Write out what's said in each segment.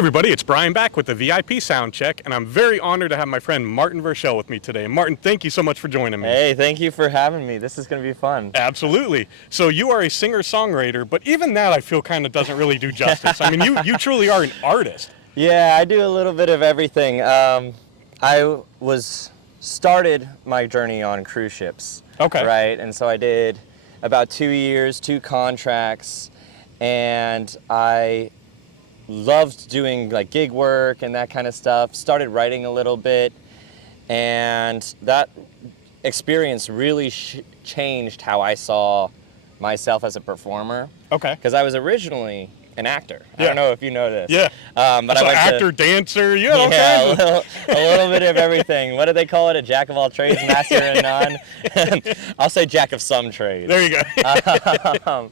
everybody, it's Brian back with the VIP Soundcheck, and I'm very honored to have my friend Martin Vershel with me today. Martin, thank you so much for joining me. Hey, thank you for having me. This is going to be fun. Absolutely. So you are a singer-songwriter, but even that I feel kind of doesn't really do justice. I mean, you truly are an artist. Yeah, I do a little bit of everything. I started my journey on cruise ships. Okay. Right, and so I did about 2 years, 2 contracts, and I loved doing like gig work and that kind of stuff. Started writing a little bit, and that experience really changed how I saw myself as a performer. Okay. Because I was originally an actor. Yeah. I don't know if you know this. Yeah. But so I went actor, dancer, yeah, all yeah, kinds of... a little bit of everything. What do they call it? A jack of all trades, master of none. I'll say jack of some trades. There you go.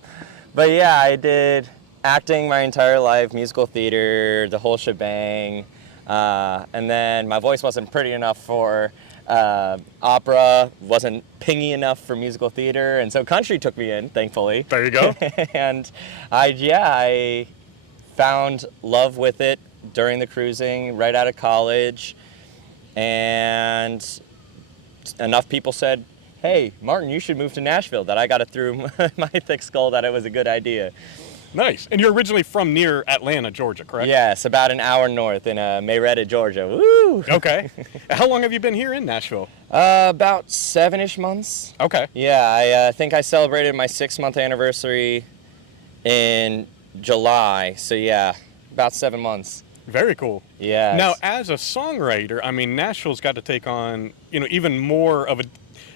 But yeah, I did acting my entire life, musical theater, the whole shebang. And then my voice wasn't pretty enough for opera, wasn't pingy enough for musical theater, and so country took me in, thankfully. There you go. And I found love with it during the cruising, right out of college, and enough people said, hey, Martin, you should move to Nashville, that I got it through my thick skull that it was a good idea. Nice. And you're originally from near Atlanta, Georgia, correct? Yes, about an hour north in Marietta, Georgia. Woo! Okay. How long have you been here in Nashville? About 7-ish months. Okay. Yeah, I think I celebrated my 6-month anniversary in July. So yeah, about 7 months. Very cool. Yeah. Now, as a songwriter, I mean, Nashville's got to take on, even more of an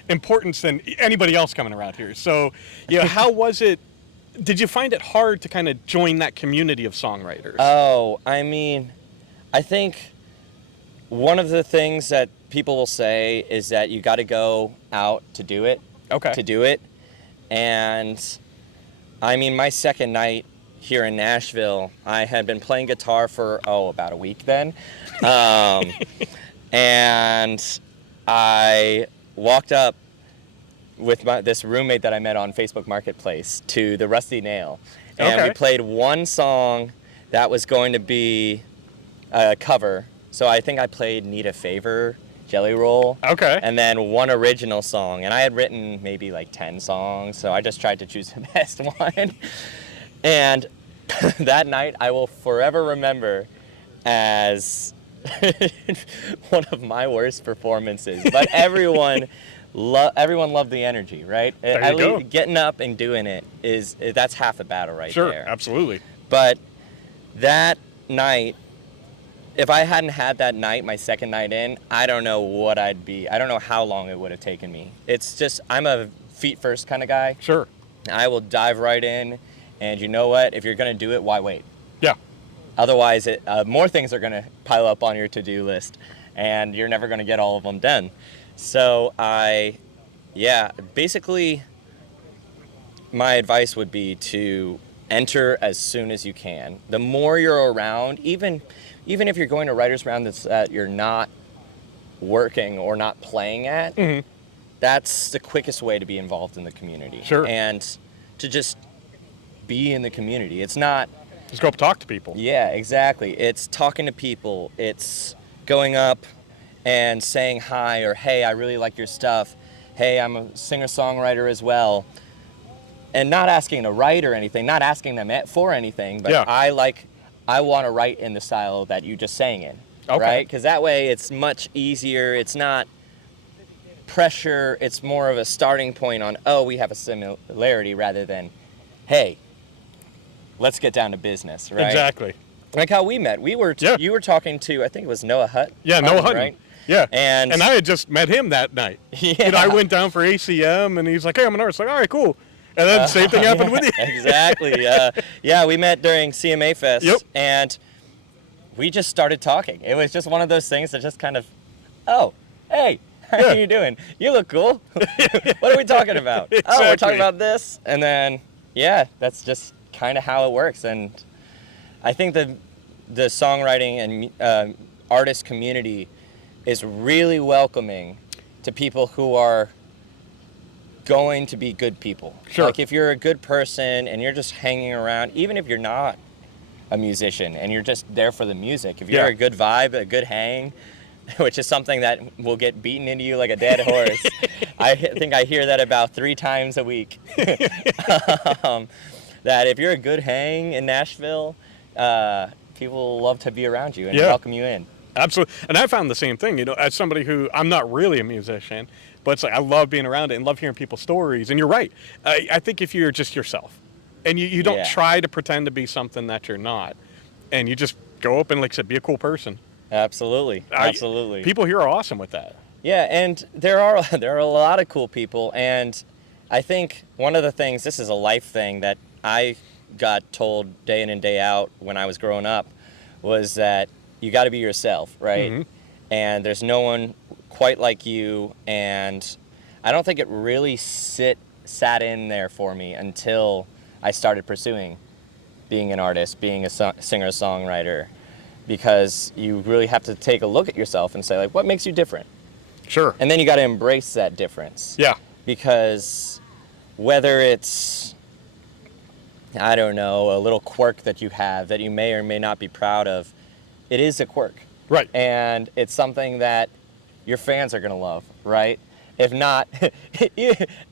importance than anybody else coming around here. So, how was it? Did you find it hard to kind of join that community of songwriters? Oh, I mean, I think one of the things that people will say is that you got to go out to do it. Okay. To do it. And I mean, my second night here in Nashville, I had been playing guitar for, about a week then. And I walked up with this roommate that I met on Facebook Marketplace to the Rusty Nail. And we played one song that was going to be a cover. So I think I played Need a Favor, Jelly Roll. Okay. And then one original song. And I had written maybe like 10 songs, so I just tried to choose the best one. And that night I will forever remember as one of my worst performances. But everyone loved the energy, right? There you go. Getting up and doing it that's half the battle right there. Sure, absolutely. But that night, if I hadn't had that night, my second night in, I don't know what I'd be. I don't know how long it would have taken me. It's just, I'm a feet first kind of guy. Sure. I will dive right in, and you know what? If you're going to do it, why wait? Yeah. Otherwise, more things are going to pile up on your to-do list, and you're never going to get all of them done. So basically my advice would be to enter as soon as you can. The more you're around, even if you're going to writers' round that you're not working or not playing at, mm-hmm. That's the quickest way to be involved in the community. Sure. And to just be in the community. It's not... Just go up and talk to people. Yeah, exactly. It's talking to people. It's going up and saying hi, or hey, I really like your stuff. Hey, I'm a singer-songwriter as well. And not asking to write or anything, not asking them for anything, but I want to write in the style that you just sang in, right? Because that way it's much easier. It's not pressure. It's more of a starting point on, we have a similarity, rather than, hey, let's get down to business, right? Exactly. Like how we met. You were talking to, I think it was Noah Hutt. Yeah, Noah Hutt. Right? Yeah. And I had just met him that night. Yeah. I went down for ACM, and he's like, hey, I'm an artist. Like, all right, cool. And then the same thing happened with you. Exactly. We met during CMA Fest. Yep. And we just started talking. It was just one of those things that just kind of, hey, how are you doing? You look cool. What are we talking about? Exactly. We're talking about this. And then, that's just kind of how it works. And I think the songwriting and artist community is really welcoming to people who are going to be good people. Sure. Like if you're a good person and you're just hanging around, even if you're not a musician and you're just there for the music. If you're Yeah. a good vibe, a good hang, which is something that will get beaten into you like a dead horse. think I hear that about 3 times a week. That if you're a good hang in Nashville, people love to be around you and Yeah. welcome you in. Absolutely. And I found the same thing, as somebody who, I'm not really a musician, but it's like I love being around it and love hearing people's stories. And you're right. I think if you're just yourself and you don't Yeah. try to pretend to be something that you're not, and you just go up and, like I said, be a cool person. Absolutely. Absolutely. People here are awesome with that. Yeah, and there are a lot of cool people, and I think one of the things, this is a life thing that I got told day in and day out when I was growing up, was that you got to be yourself, right? Mm-hmm. And there's no one quite like you, and I don't think it really sat in there for me until I started pursuing being an artist, being a singer-songwriter, because you really have to take a look at yourself and say, like, what makes you different? Sure. And then you got to embrace that difference. Yeah. Because whether it's, I don't know, a little quirk that you have that you may or may not be proud of, it is a quirk. Right. And it's something that your fans are going to love, right? If not,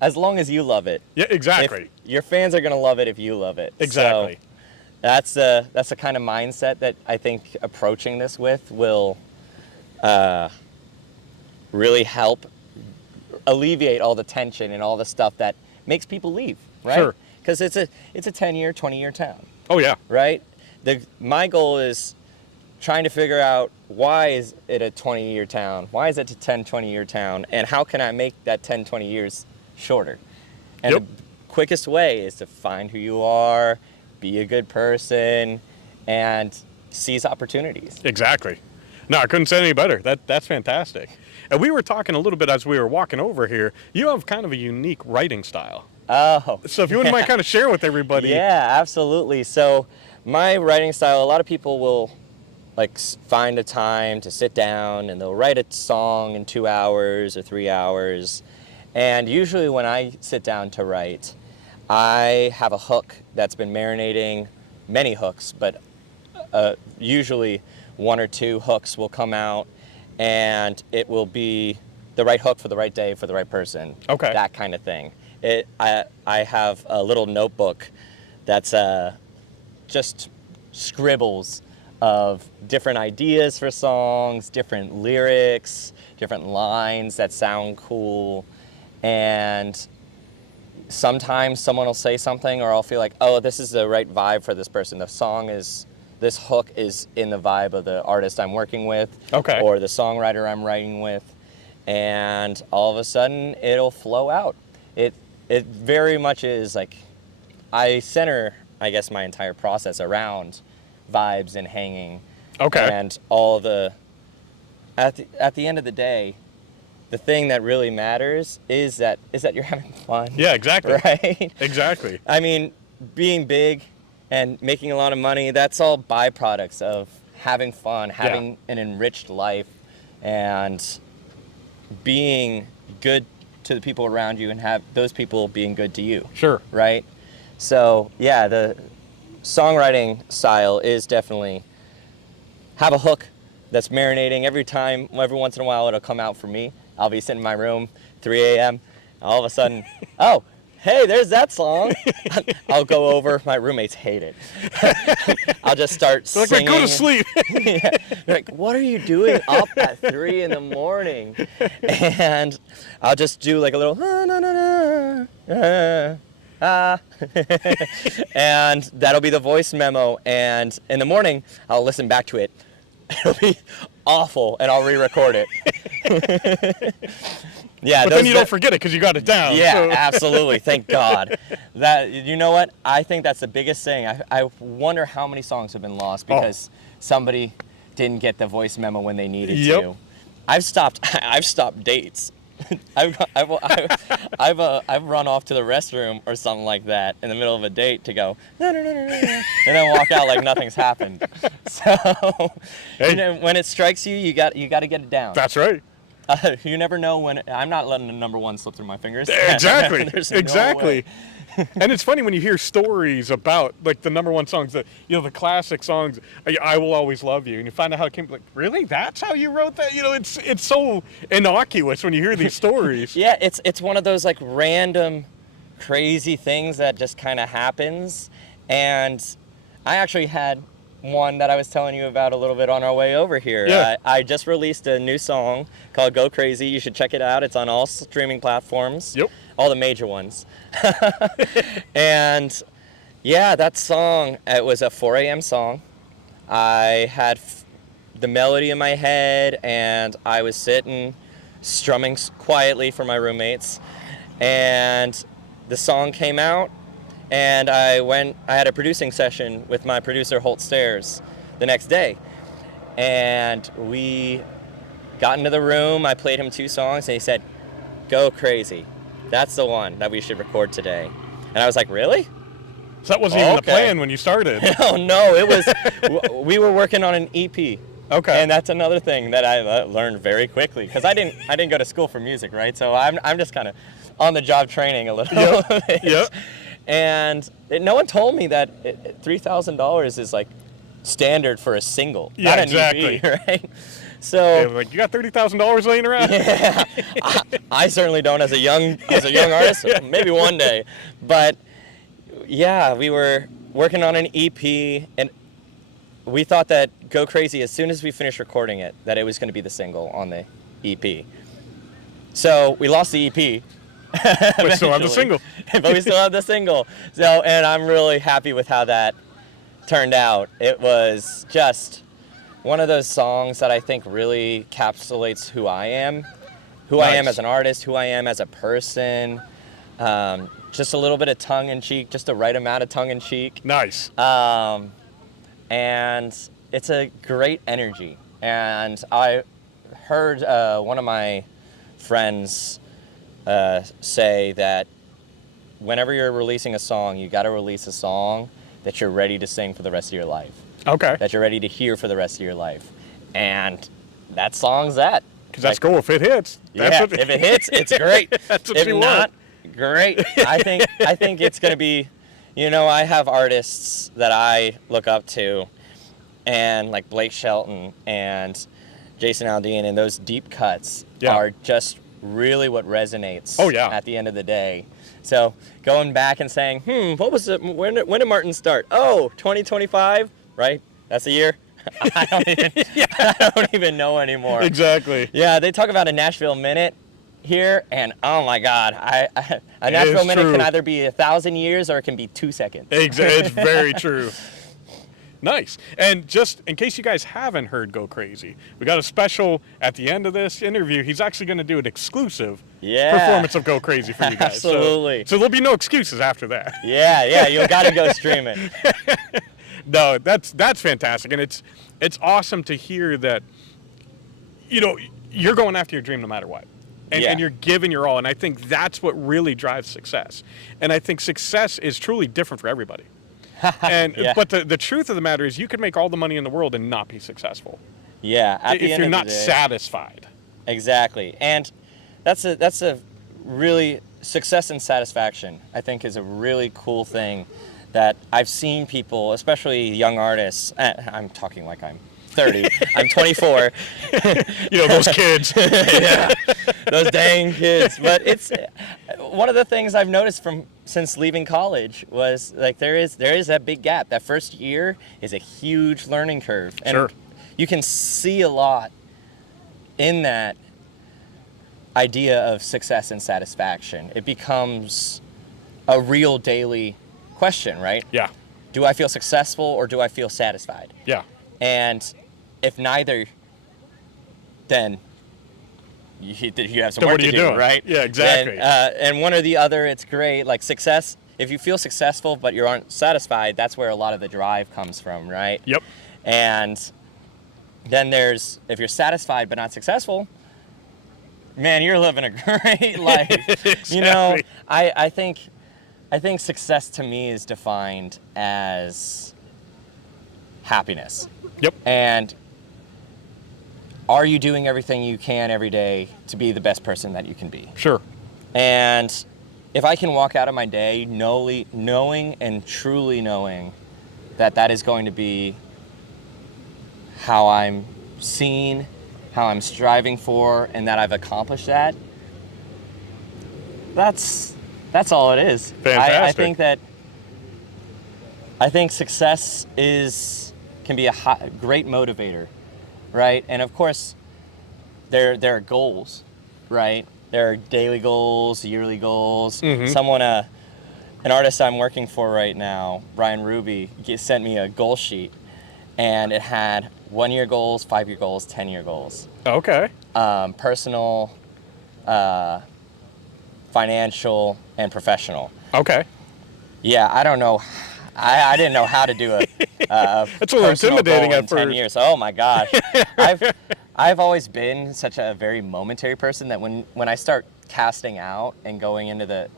as long as you love it. Yeah, exactly. Your fans are going to love it if you love it. Exactly. So that's the kind of mindset that I think approaching this with will really help alleviate all the tension and all the stuff that makes people leave, right? Sure. Because it's a 10-year, 20-year town, Oh, yeah. right? My goal is trying to figure out, why is it a 20-year town? Why is it a 10, 20-year town? And how can I make that 10, 20 years shorter? And Yep. the quickest way is to find who you are, be a good person, and seize opportunities. Exactly. No, I couldn't say any better. That's fantastic. And we were talking a little bit as we were walking over here. You have kind of a unique writing style. Oh. So if you wouldn't mind kind of share with everybody. Yeah, absolutely. So my writing style, a lot of people will find a time to sit down and they'll write a song in 2 hours or 3 hours. And usually when I sit down to write, I have a hook that's been marinating, many hooks, but usually 1 or 2 hooks will come out, and it will be the right hook for the right day for the right person. Okay. That kind of thing. I have a little notebook that's just scribbles of different ideas for songs, different lyrics, different lines that sound cool, and sometimes someone will say something, or I'll feel like, oh, this is the right vibe for this person. This hook is in the vibe of the artist I'm working with, Okay. or the songwriter I'm writing with, and all of a sudden it'll flow out. It very much is like, I center, I guess, my entire process around vibes and hanging. Okay. And all the, at the end of the day, the thing that really matters is that you're having fun. Yeah, exactly. Right? Exactly. I mean, being big and making a lot of money, that's all byproducts of having fun, having an enriched life, and being good to the people around you, and have those people being good to you. Sure. Right? So, yeah, the songwriting style is definitely have a hook that's marinating every once in a while it'll come out for me. I'll be sitting in my room, 3 a.m., all of a sudden, oh, hey, there's that song. I'll go over. My roommates hate it. I'll just start They're like, singing. go to sleep. Yeah. They're like, what are you doing up at 3 in the morning? And I'll just do like a little, and that'll be the voice memo. And in the morning, I'll listen back to it. It'll be awful, and I'll re-record it. Yeah, But then you don't forget it because you got it down. yeah, so. absolutely. Thank God. You know what? I think that's the biggest thing. I wonder how many songs have been lost because somebody didn't get the voice memo when they needed Yep. to. I've stopped dates. I've run off to the restroom or something like that in the middle of a date to go, and then walk out like nothing's happened. So, Hey. when it strikes you, you got to get it down. That's right. You never know when. I'm not letting the number one slip through my fingers. Exactly. There's no Exactly. way. And it's funny when you hear stories about like the number one songs that the classic songs. I Will Always Love You, and you find out how it came. Like, really, that's how you wrote that? It's so innocuous when you hear these stories. Yeah, it's one of those like random, crazy things that just kind of happens. And I actually had one that I was telling you about a little bit on our way over here. Yeah. I just released a new song called Go Crazy. You should check it out. It's on all streaming platforms. Yep. All the major ones. And yeah, that song, it was a 4 a.m. song. I had the melody in my head, and I was sitting strumming quietly for my roommates. And the song came out, and I had a producing session with my producer, Holt Stairs, the next day. And we got into the room, I played him 2 songs, and he said, "Go Crazy. That's the one that we should record today." And I was like, really? So that wasn't even the plan when you started. Oh, no, it was, we were working on an EP. Okay. And that's another thing that I learned very quickly, because I didn't go to school for music, right? So I'm just kind of on the job training a little bit. Yep. And no one told me that $3,000 is like standard for a single, Yeah, not an exactly. EP, right? So like, you got $30,000 laying around? yeah, I certainly don't as a young artist. Maybe one day, but yeah, we were working on an EP, and we thought that Go Crazy, as soon as we finished recording it, that it was going to be the single on the EP. So we lost the EP. But still have the single. But we still have the single. So, and I'm really happy with how that turned out. It was just one of those songs that I think really encapsulates who I am. Who I am as an artist, who I am as a person. Just a little bit of tongue-in-cheek, just the right amount of tongue-in-cheek. Nice. And it's a great energy. And I heard one of my friends say that whenever you're releasing a song, you got to release a song that you're ready to sing for the rest of your life. Okay. That you're ready to hear for the rest of your life. And that song's that. Because that's cool. If it hits, if it hits, it's great. That's what if you not, want. great. I think it's going to be, I have artists that I look up to, and like Blake Shelton and Jason Aldean, and those deep cuts are just really what resonates at the end of the day. So going back and saying, what was it? When did Martin start? Oh, 2025, right? That's the year. I don't even know anymore. Exactly. Yeah, they talk about a Nashville minute here, and oh my God, a Nashville minute can either be 1,000 years or it can be 2 seconds. Exactly. It's very true. Nice. And just in case you guys haven't heard Go Crazy, we got a special at the end of this interview. He's actually going to do an exclusive performance of Go Crazy for you guys. Absolutely. So there'll be no excuses after that. Yeah, you got to go stream it. No, that's fantastic, and it's awesome to hear that. You're going after your dream no matter what, and you're giving your all, and I think that's what really drives success. And I think success is truly different for everybody. But the truth of the matter is, you could make all the money in the world and not be successful. Yeah, if you're not satisfied. Exactly, and that's a really success and satisfaction. I think is a really cool thing that I've seen people, especially young artists. I'm talking like I'm 30. I'm 24. Those kids. Yeah, those dang kids. But it's one of the things I've noticed since leaving college was like there is that big gap. That first year is a huge learning curve, and you can see a lot in that idea of success and satisfaction. It becomes a real daily question, right? Yeah. Do I feel successful or do I feel satisfied? Yeah. And if neither, then you have some work to do, right? Yeah, exactly. And one or the other, it's great. Like success, if you feel successful but you aren't satisfied, that's where a lot of the drive comes from, right? Yep. And then if you're satisfied but not successful, man, you're living a great life. Exactly. I think success to me is defined as happiness. Yep. And are you doing everything you can every day to be the best person that you can be? Sure. And if I can walk out of my day knowing and truly knowing that that is going to be how I'm seen, how I'm striving for, and that I've accomplished that, that's all it is. Fantastic. I think success can be a great motivator, right? And of course, there are goals, right? There are daily goals, yearly goals. Mm-hmm. An artist I'm working for right now, Brian Ruby, sent me a goal sheet, and it had 1-year goals, 5-year goals, 10-year goals. Okay. Personal, financial, and professional. Okay. Yeah, I don't know. I didn't know how to do a It's a little intimidating goal in at 10 first. years. Oh my gosh. I've always been such a very momentary person that when I start casting out and going into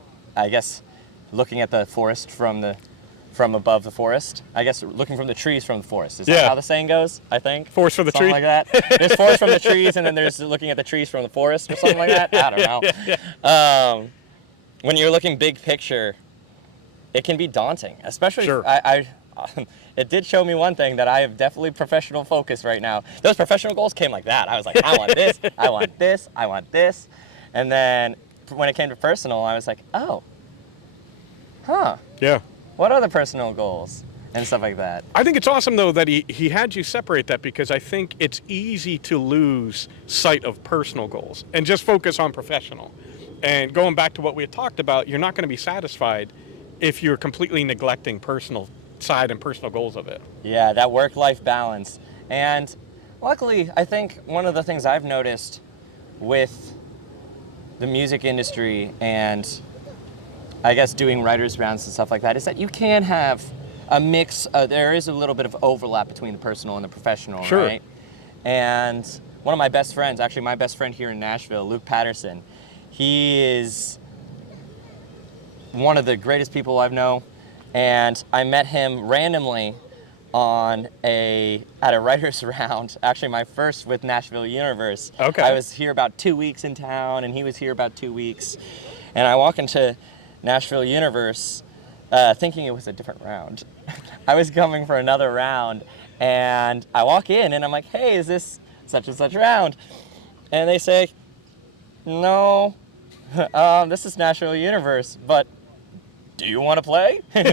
looking at the forest from above the forest. I guess looking from the trees from the forest. Is that how the saying goes? I think. Forest for the something tree. like that. There's forest from the trees, and then there's looking at the trees from the forest, or something like that. I don't know. When you're looking big picture, it can be daunting, especially. Sure. It did show me one thing, that I have definitely professional focus right now. Those professional goals came like that. I was like, I want this, I want this, I want this, and then when it came to personal, I was like, oh, huh. Yeah. What are the personal goals and stuff like that? I think it's awesome, though, that he had you separate that, because I think it's easy to lose sight of personal goals and just focus on professional. And going back to what we had talked about, you're not going to be satisfied if you're completely neglecting personal side and personal goals of it. Yeah, that work-life balance. And luckily, I think one of the things I've noticed with the music industry and I guess doing writers' rounds and stuff like that is that you can have a mix. There is a little bit of overlap between the personal and the professional, Sure. right? And one of my best friends, actually my best friend here in Nashville, Luke Patterson, he is one of the greatest people I know. And I met him randomly at a writer's round, actually my first with Nashville Universe. Okay. I was here about 2 weeks in town, and he was here about 2 weeks. And I walk into Nashville Universe thinking it was a different round. I was coming for another round, and I walk in, and I'm like, hey, is this such and such round? And they say, no, this is Nashville Universe, but do you want to play? I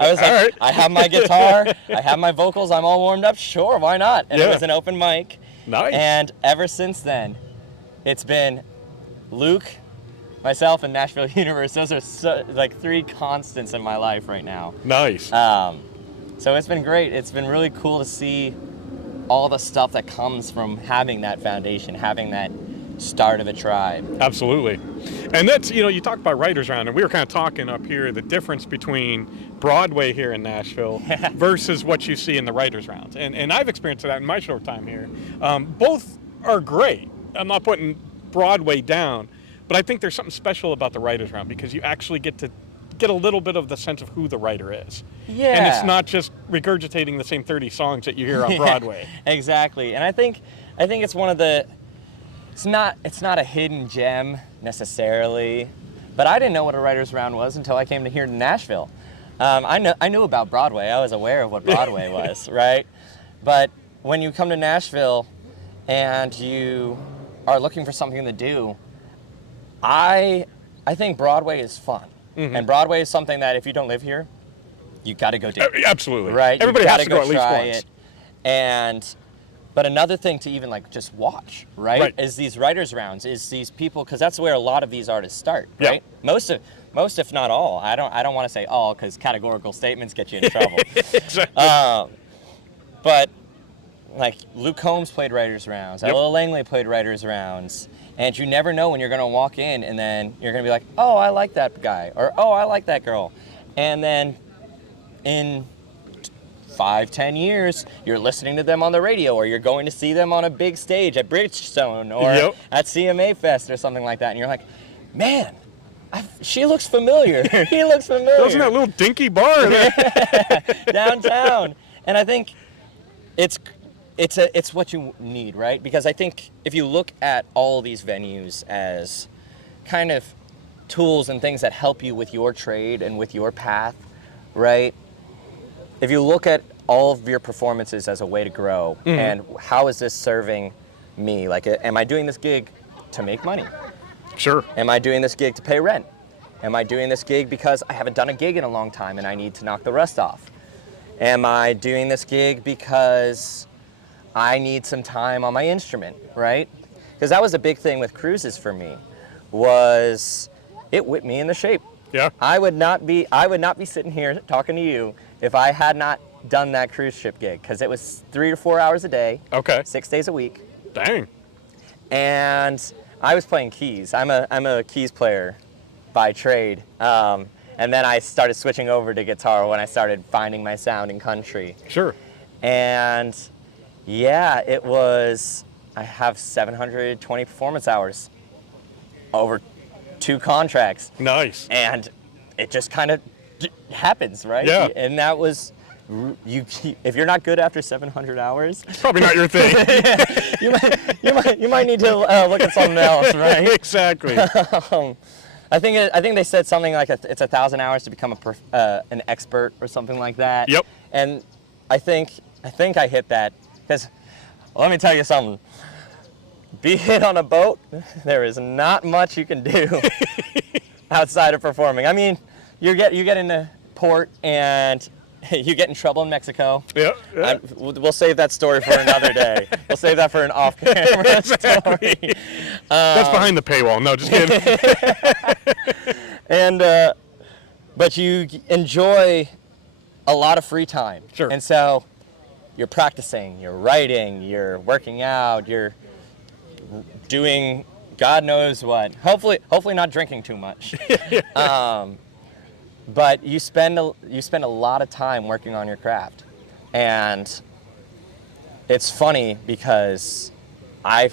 was like, All right. I have my guitar, I have my vocals, I'm all warmed up, sure, why not? And it was an open mic. Nice. And ever since then, it's been Luke, myself, and Nashville Universe. Those are like 3 constants in my life right now. Nice. So it's been great. It's been really cool to see all the stuff that comes from having that foundation, having that start of a tribe. Absolutely. And that's, you talk about writers round, and we were kind of talking up here, the difference between Broadway here in Nashville versus what you see in the writers rounds. And I've experienced that in my short time here. Both are great. I'm not putting Broadway down, but I think there's something special about the writers round, because you actually get to get a little bit of the sense of who the writer is. Yeah. And it's not just regurgitating the same 30 songs that you hear on Broadway. Exactly. And I think it's one of the it's not a hidden gem necessarily, but I didn't know what a writer's round was until I came here to Nashville. I knew about Broadway. I was aware of what Broadway was, right? But when you come to Nashville and you are looking for something to do, I think Broadway is fun. Mm-hmm. And Broadway is something that if you don't live here, you got to go do. Absolutely. Right? Everybody has to go at least try once. It. But another thing to even just watch, right? Is these writers' rounds, is these people, because that's where a lot of these artists start, right? Most if not all. I don't want to say all, because categorical statements get you in trouble. Exactly. But like Luke Combs played writers' rounds, Ella Langley played writers' rounds, and you never know when you're going to walk in and then you're going to be like, oh, I like that guy, or oh, I like that girl, and then in 5-10 years, you're listening to them on the radio, or you're going to see them on a big stage at Bridgestone or at CMA Fest or something like that, and you're like, man, she looks familiar. He looks familiar. Wasn't that little dinky bar there? Downtown? And I think it's what you need, right? Because I think if you look at all these venues as kind of tools and things that help you with your trade and with your path, right? If you look at all of your performances as a way to grow, and how is this serving me? Like, am I doing this gig to make money? Sure. Am I doing this gig to pay rent? Am I doing this gig because I haven't done a gig in a long time and I need to knock the rust off? Am I doing this gig because I need some time on my instrument, right? Because that was a big thing with cruises for me, was it whipped me into shape. Yeah. I would not be sitting here talking to you if I had not done that cruise ship gig, because it was 3 to 4 hours a day, Okay. 6 days a week, Dang. and I was playing keys. I'm a keys player by trade, and then I started switching over to guitar when I started finding my sound in country. Sure. And yeah, it was, I have 720 performance hours over 2 contracts. Nice. And it just kind of happens, right? Yeah. And that was, if you're not good after 700 hours, Probably not your thing. you might need to look at something else, right? Exactly. I think they said something like it's 1,000 hours to become an expert or something like that. Yep. And I think I hit that, because let me tell you something. Be hit on a boat, there is not much you can do outside of performing. I mean, you get into port and you get in trouble in Mexico. Yeah. We'll save that story for another day. We'll save that for an off-camera story. That's behind the paywall. No, just kidding. And but you enjoy a lot of free time. Sure. And so you're practicing, you're writing, you're working out, you're doing God knows what. Hopefully not drinking too much. But you spend a lot of time working on your craft, and it's funny because I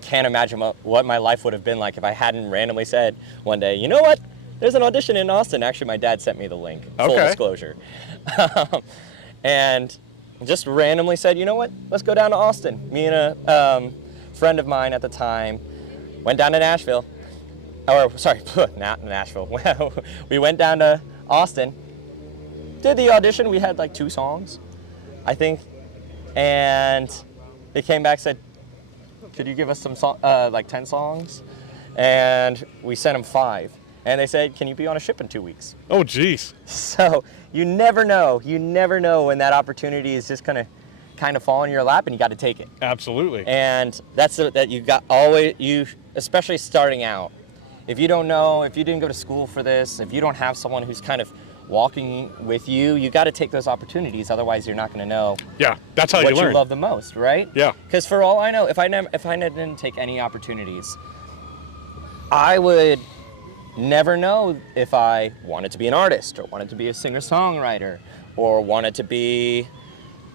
can't imagine what my life would have been like if I hadn't randomly said one day, you know what? There's an audition in Austin. Actually, my dad sent me the link. Full Okay. disclosure. And just randomly said, you know what? Let's go down to Austin. Me and a friend of mine at the time went down to Nashville. Or, sorry, not Nashville. We went down to Austin, did the audition. We had like 2 songs, I think. And they came back and said, could you give us some like 10 songs? And we sent them 5. And they said, can you be on a ship in 2 weeks? Oh, geez. So you never know when that opportunity is just gonna kind of fall in your lap, and you got to take it. Absolutely. And that's that you got always, especially starting out. If you don't know, if you didn't go to school for this, if you don't have someone who's kind of walking with you, you got to take those opportunities. Otherwise, you're not going to know. Yeah, that's how what you learn. you love the most, right? Yeah. Because for all I know, if I didn't take any opportunities, I would never know if I wanted to be an artist or wanted to be a singer-songwriter or wanted to be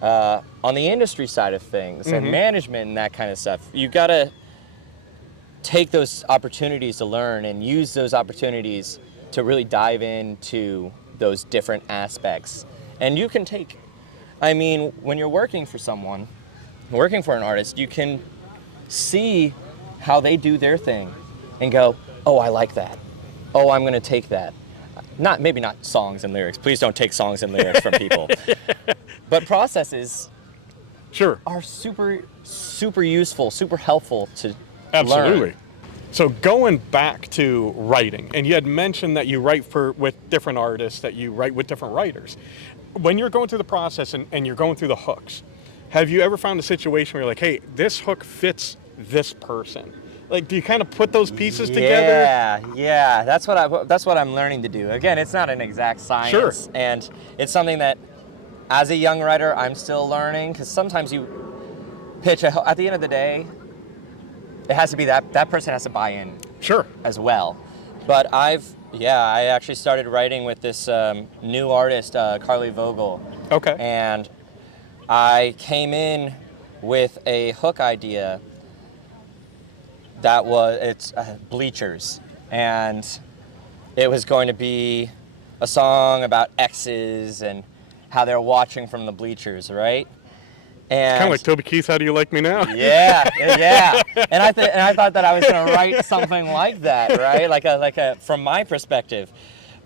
on the industry side of things and management and that kind of stuff. You got to take those opportunities to learn and use those opportunities to really dive into those different aspects. And you can take, I mean, when you're working for someone, working for an artist, you can see how they do their thing and go, oh, I like that. Oh, I'm going to take that. Maybe not songs and lyrics. Please don't take songs and lyrics from people. But processes Sure. are super, super useful, super helpful to Absolutely. learn. So going back to writing, and you had mentioned that you write with different artists, that you write with different writers. When you're going through the process and you're going through the hooks, have you ever found a situation where you're like, hey, this hook fits this person? Like, do you kind of put those pieces together? Yeah. That's what I'm learning to do. Again, it's not an exact science. Sure. And it's something that, as a young writer, I'm still learning, because sometimes you pitch at the end of the day, it has to be that person has to buy in. Sure. As well. But I actually started writing with this new artist, Carly Vogel. Okay. And I came in with a hook idea it's Bleachers. And it was going to be a song about exes and how they're watching from the bleachers, right? And Kind of like Toby Keith, How Do You Like Me Now? yeah, yeah. And I thought that I was gonna write something like that, right? Like a from my perspective.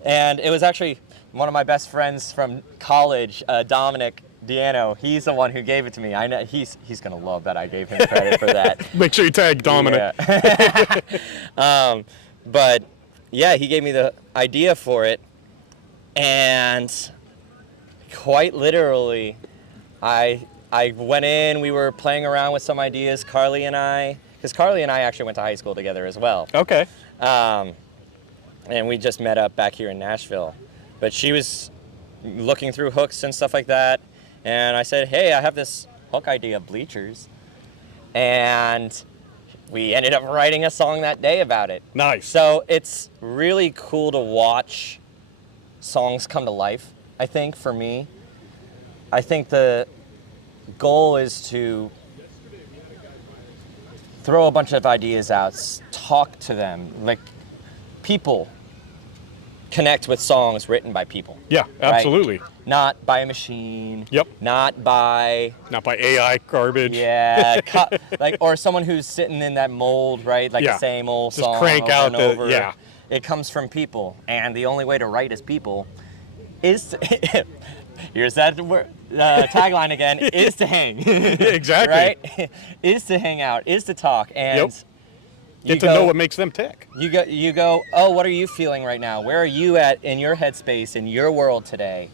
And it was actually one of my best friends from college, Dominic Diano. He's the one who gave it to me. I know he's gonna love that I gave him credit for that. Make sure you tag Dominic. Yeah. But yeah, he gave me the idea for it, and quite literally, I went in. We were playing around with some ideas, Carly and I, because Carly and I actually went to high school together as well. Okay. And we just met up back here in Nashville. But she was looking through hooks and stuff like that. And I said, hey, I have this hook idea, Bleachers. And we ended up writing a song that day about it. Nice. So it's really cool to watch songs come to life, I think, for me. I think the goal is to throw a bunch of ideas out, talk to them, like people connect with songs written by people. Yeah, absolutely. Right? Not by a machine. Yep. Not by AI garbage. yeah, like or someone who's sitting in that mold, right? Like the same old Just song crank over out and the over. yeah. It comes from people, and the only way to write as people is to, here's that tagline again, is to hang. Exactly. Right? Is to hang out, is to talk, and Get to know what makes them tick. You go, oh, what are you feeling right now? Where are you at in your headspace, in your world today?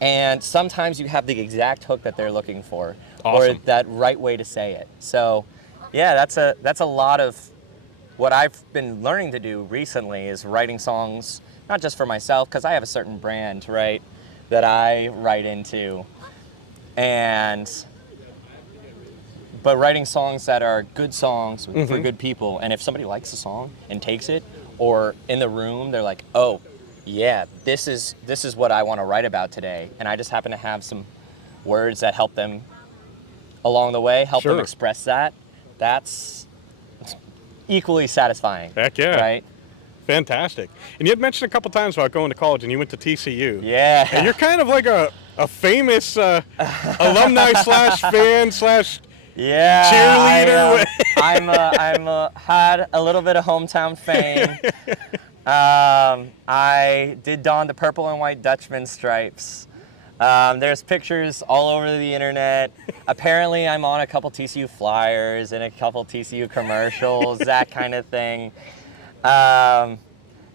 And sometimes you have the exact hook that they're looking for, Awesome. or that right way to say it. So, yeah, that's a lot of what I've been learning to do recently is writing songs, not just for myself, because I have a certain brand, right, that I write into, but writing songs that are good songs for good people. And if somebody likes a song and takes it, or in the room, they're like, oh, yeah, this is what I want to write about today. And I just happen to have some words that help them along the way, help them express that. That's equally satisfying. Heck yeah. Right? Fantastic. And you had mentioned a couple times about going to college, and you went to TCU. Yeah. And you're kind of like a famous alumni slash fan slash cheerleader. I'm had a little bit of hometown fame. I did don the purple and white Dutchman stripes. There's pictures all over the internet. Apparently, I'm on a couple TCU flyers and a couple TCU commercials, that kind of thing. That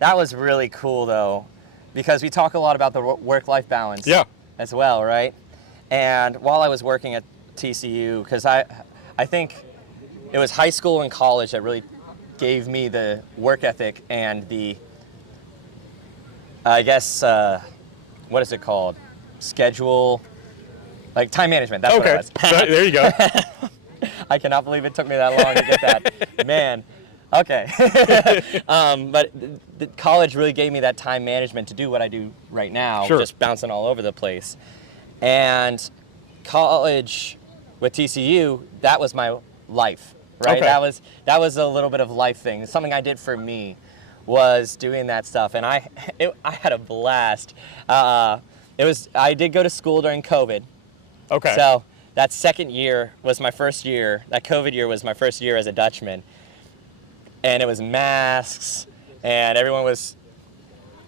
was really cool, though, because we talk a lot about the work-life balance as well, right? And while I was working at TCU, because I think it was high school and college that really gave me the work ethic and the, I guess, what is it called? Schedule, like time management. That's what it was. There you go. I cannot believe it took me that long to get that. Man. Okay. But the college really gave me that time management to do what I do right now, just bouncing all over the place. And college with TCU, that was my life, right? Okay. That was a little bit of life thing. Something I did for me was doing that stuff, and I had a blast. I did go to school during COVID. Okay. So that second year was my first year. That COVID year was my first year as a Dutchman. And it was masks, and everyone was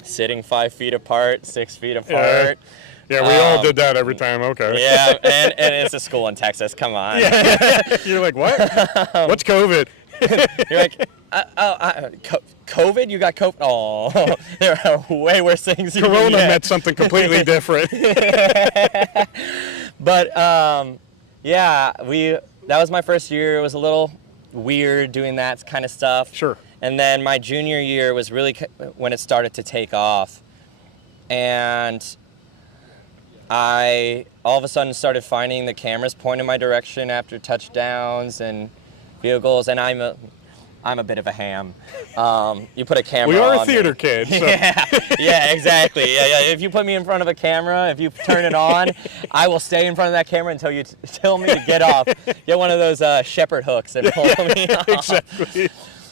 sitting 5 feet apart, 6 feet apart. Yeah, we all did that every time. Okay. Yeah, and it's a school in Texas. Come on. Yeah. You're like, what? What's COVID? You're like, COVID? You got COVID? Oh, there are way worse things. Corona meant something completely different. But yeah, that was my first year. It was a little weird doing that kind of stuff. Sure. And then my junior year was really when it started to take off. And I all of a sudden started finding the cameras pointing my direction after touchdowns and field goals, and I'm a bit of a ham. You put a camera on We are me. a theater kid. So. Yeah, exactly. Yeah. If you put me in front of a camera, if you turn it on, I will stay in front of that camera until you tell me to get off. Get one of those shepherd hooks and pull me off. Exactly.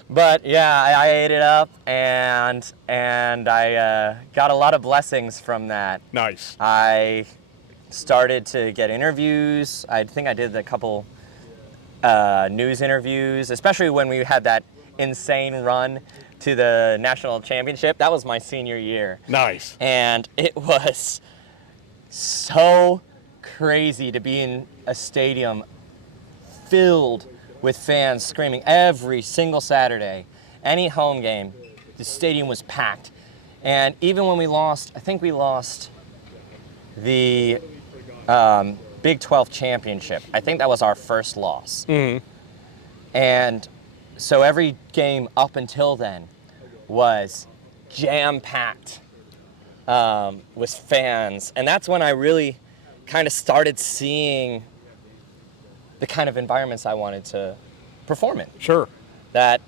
But yeah, I ate it up, and I got a lot of blessings from that. Nice. I started to get interviews. I think I did a couple news interviews, especially when we had that insane run to the national championship. That was my senior year. Nice. And it was so crazy to be in a stadium filled with fans screaming every single Saturday. Any home game, the stadium was packed. And even when we lost, I think we lost the Big 12 championship. I think that was our first loss. Mm-hmm. And so every game up until then was jam-packed with fans. And that's when I really kind of started seeing the kind of environments I wanted to perform in. Sure. That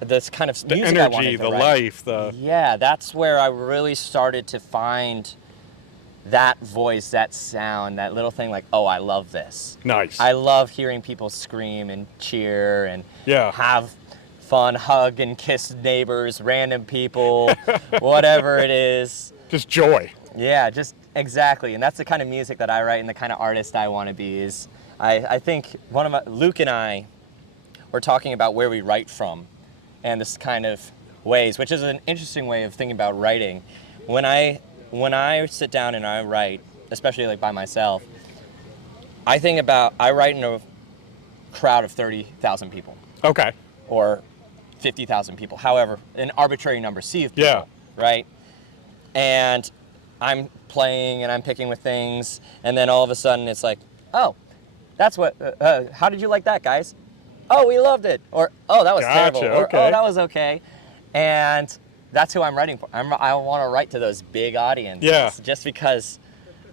this kind of The music I energy, wanted to the write. life, the... Yeah, that's where I really started to find that voice, that sound, that little thing like, oh, I love this. Nice. I love hearing people scream and cheer and Yeah. have fun, hug and kiss neighbors, random people, whatever it is. Just joy. Yeah, just exactly. And that's the kind of music that I write and the kind of artist I want to be. Is I think Luke and I were talking about where we write from and this kind of ways, which is an interesting way of thinking about writing. When I sit down and I write, especially like by myself, I write in a crowd of 30,000 people. Okay. Or 50,000 people, however, an arbitrary number, sea of people, Yeah. right? And I'm playing and I'm picking with things, and then all of a sudden it's like, oh, that's what, how did you like that, guys? Oh, we loved it. Or, oh, that was Gotcha, terrible. Or, okay. oh, that was okay. And that's who I'm writing for. I want to write to those big audiences. Yeah. Just because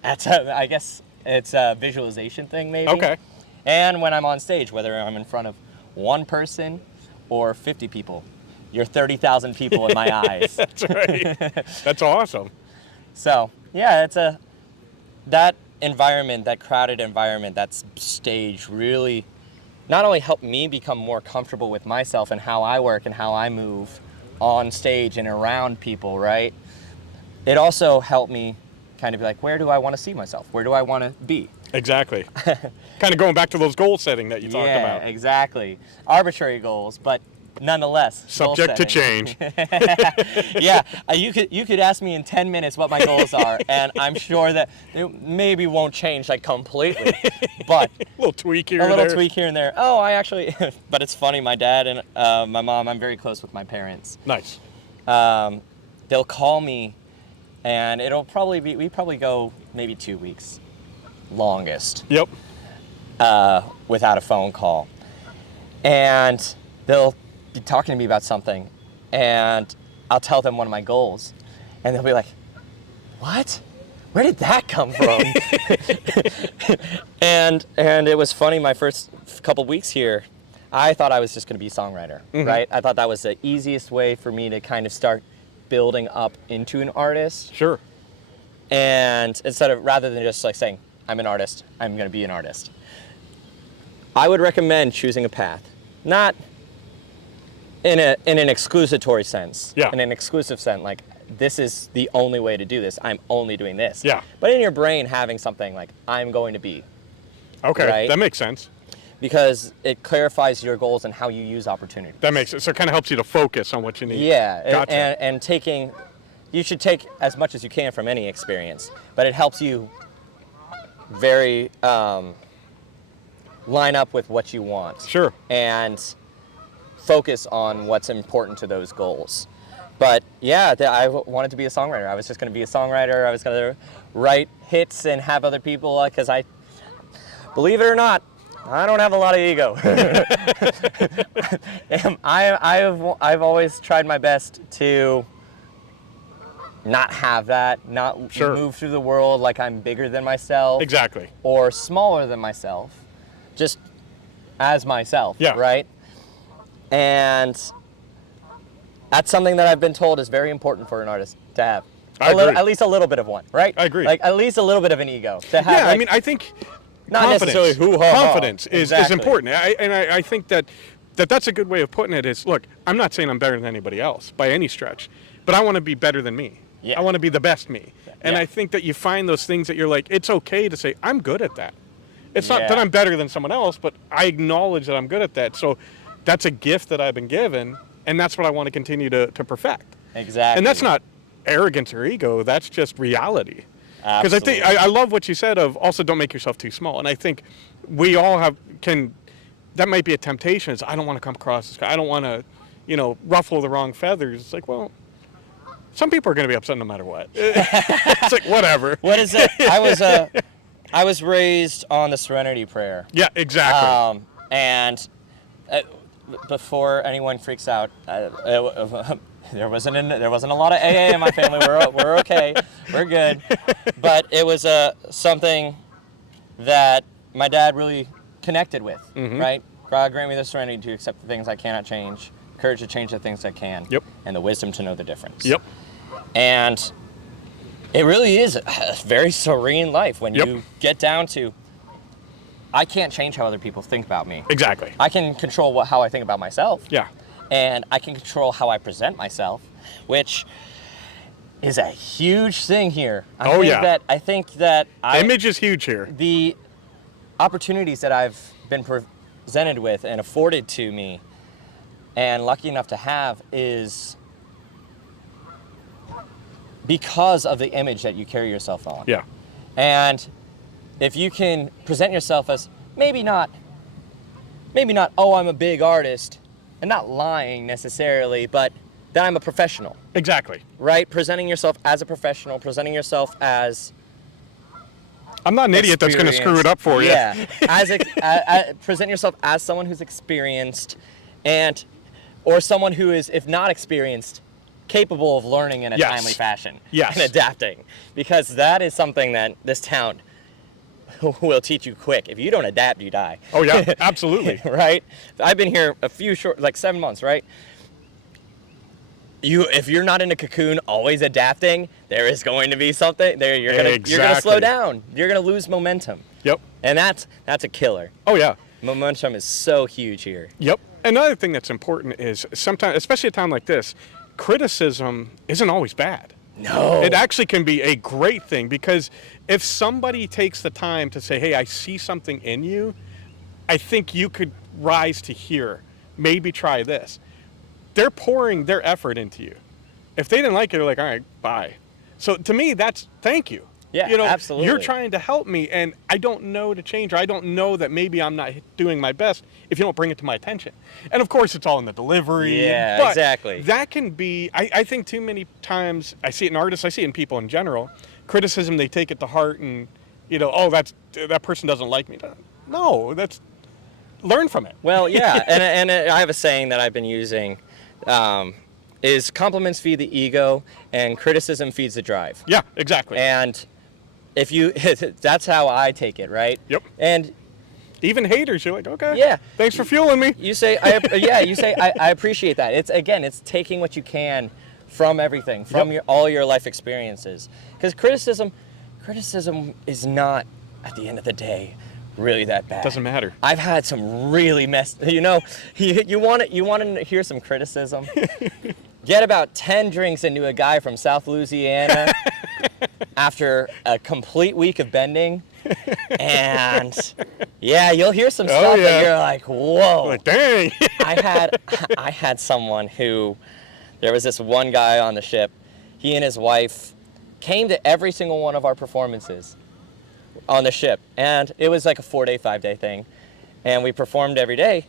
I guess it's a visualization thing, maybe. Okay. And when I'm on stage, whether I'm in front of one person or 50 people, you're 30,000 people in my eyes. That's right. That's awesome. So, yeah, that environment, that crowded environment, that stage really not only helped me become more comfortable with myself and how I work and how I move on stage and around people, right? It also helped me kind of be like, where do I want to see myself? Where do I want to be? Exactly. Kind of going back to those goal setting that you talked about. Yeah, exactly. Arbitrary goals, but nonetheless, Subject to goal setting. change. Yeah, you could ask me in 10 minutes what my goals are, and I'm sure that it maybe won't change like completely, but A little tweak here a and little there. tweak here and there. Oh, I actually, but it's funny. My dad and my mom, I'm very close with my parents. Nice. They'll call me, and we probably go maybe 2 weeks, longest, Yep. without a phone call, and they'll be talking to me about something, and I'll tell them one of my goals, and they'll be like, "What? Where did that come from?" and it was funny. My first couple weeks here, I thought I was just going to be a songwriter, right? I thought that was the easiest way for me to kind of start building up into an artist, Sure. and rather than just like saying, "I'm an artist, I'm going to be an artist." I would recommend choosing a path, not in an exclusatory sense, Yeah. in an exclusive sense, like this is the only way to do this. I'm only doing this. Yeah. But in your brain, having something like I'm going to be, Okay. Right. That makes sense. because it clarifies your goals and how you use opportunity. That makes it. So it kind of helps you to focus on what you need. Yeah, Gotcha. and you should take as much as you can from any experience, but it helps you very line up with what you want. Sure. And focus on what's important to those goals. But yeah, I wanted to be a songwriter. I was just going to be a songwriter. I was going to write hits and have other people, because believe it or not, I don't have a lot of ego. I've always tried my best to not have that, not Sure. move through the world like I'm bigger than myself. Exactly. Or smaller than myself, just as myself, Yeah. right? And that's something that I've been told is very important for an artist to have. I agree. At least a little bit of one, right? I agree. Like at least a little bit of an ego to have. Yeah, I like, mean, I think not confidence, necessarily hoo-ha-ha. confidence is Exactly. important. I think that's a good way of putting it is, look, I'm not saying I'm better than anybody else by any stretch, but I want to be better than me. Yeah. I want to be the best me. And Yeah. I think that you find those things that you're like, it's okay to say, I'm good at that. It's not Yeah. that I'm better than someone else, but I acknowledge that I'm good at that. So that's a gift that I've been given, and that's what I want to continue to perfect. Exactly. And that's not arrogance or ego, that's just reality. Because I think Absolutely. I love what you said of also don't make yourself too small. And I think we all that might be a temptation, is I don't want to come across this guy. I don't want to, ruffle the wrong feathers. It's like, well, some people are going to be upset no matter what. It's like, whatever. What is it? I was raised on the Serenity Prayer. Yeah, exactly. And before anyone freaks out, there wasn't a lot of AA in my family. We're okay. We're good. But it was something that my dad really connected with, right? God grant me the serenity to accept the things I cannot change, courage to change the things I can, Yep. and the wisdom to know the difference. Yep. And it really is a very serene life when Yep. you get down to, I can't change how other people think about me. Exactly. I can control how I think about myself. Yeah. And I can control how I present myself, which is a huge thing here. I think that Image is huge here. the opportunities that I've been presented with and afforded to me and lucky enough to have is because of the image that you carry yourself on. Yeah. And if you can present yourself as maybe not, oh, I'm a big artist, and not lying necessarily, but that I'm a professional, Exactly. right? Presenting yourself as a professional, presenting yourself as I'm not an idiot that's going to screw it up for you. Yeah, present yourself as someone who's experienced, or someone who is, if not experienced, capable of learning in a Yes. timely fashion Yes. and adapting, because that is something that this town will teach you quick. If you don't adapt, you die. Oh, yeah, absolutely. Right? I've been here like 7 months, right? If you're not in a cocoon, always adapting, there is going to be something there. You're gonna slow down. You're gonna lose momentum. Yep. And that's a killer. Oh, yeah. Momentum is so huge here. Yep. Another thing that's important is sometimes, especially a time like this, criticism isn't always bad. No. It actually can be a great thing, because if somebody takes the time to say, hey, I see something in you, I think you could rise to here. Maybe try this. They're pouring their effort into you. If they didn't like it, they're like, all right, bye. So to me, that's thank you. Yeah, absolutely. You're trying to help me, and I don't know to change, or I don't know that maybe I'm not doing my best if you don't bring it to my attention. And of course, it's all in the delivery. Yeah, but exactly. That can be, I think too many times, I see it in artists, I see it in people in general, criticism, they take it to heart and, oh, that person doesn't like me. No, learn from it. Well, yeah, and I have a saying that I've been using, is compliments feed the ego and criticism feeds the drive. Yeah, exactly. And that's how I take it, right? Yep. And even haters, you're like, okay, yeah, thanks for fueling me. you say, I appreciate that. It's taking what you can from everything, from all your life experiences. Because criticism is not, at the end of the day, really that bad. Doesn't matter. I've had some really you want to hear some criticism? Get about 10 drinks into a guy from South Louisiana after a complete week of bending, and you'll hear some stuff that you're like, whoa. Like, dang. I had someone who, there was this one guy on the ship, he and his wife came to every single one of our performances on the ship, and it was like a 4-day, 5-day thing, and we performed every day,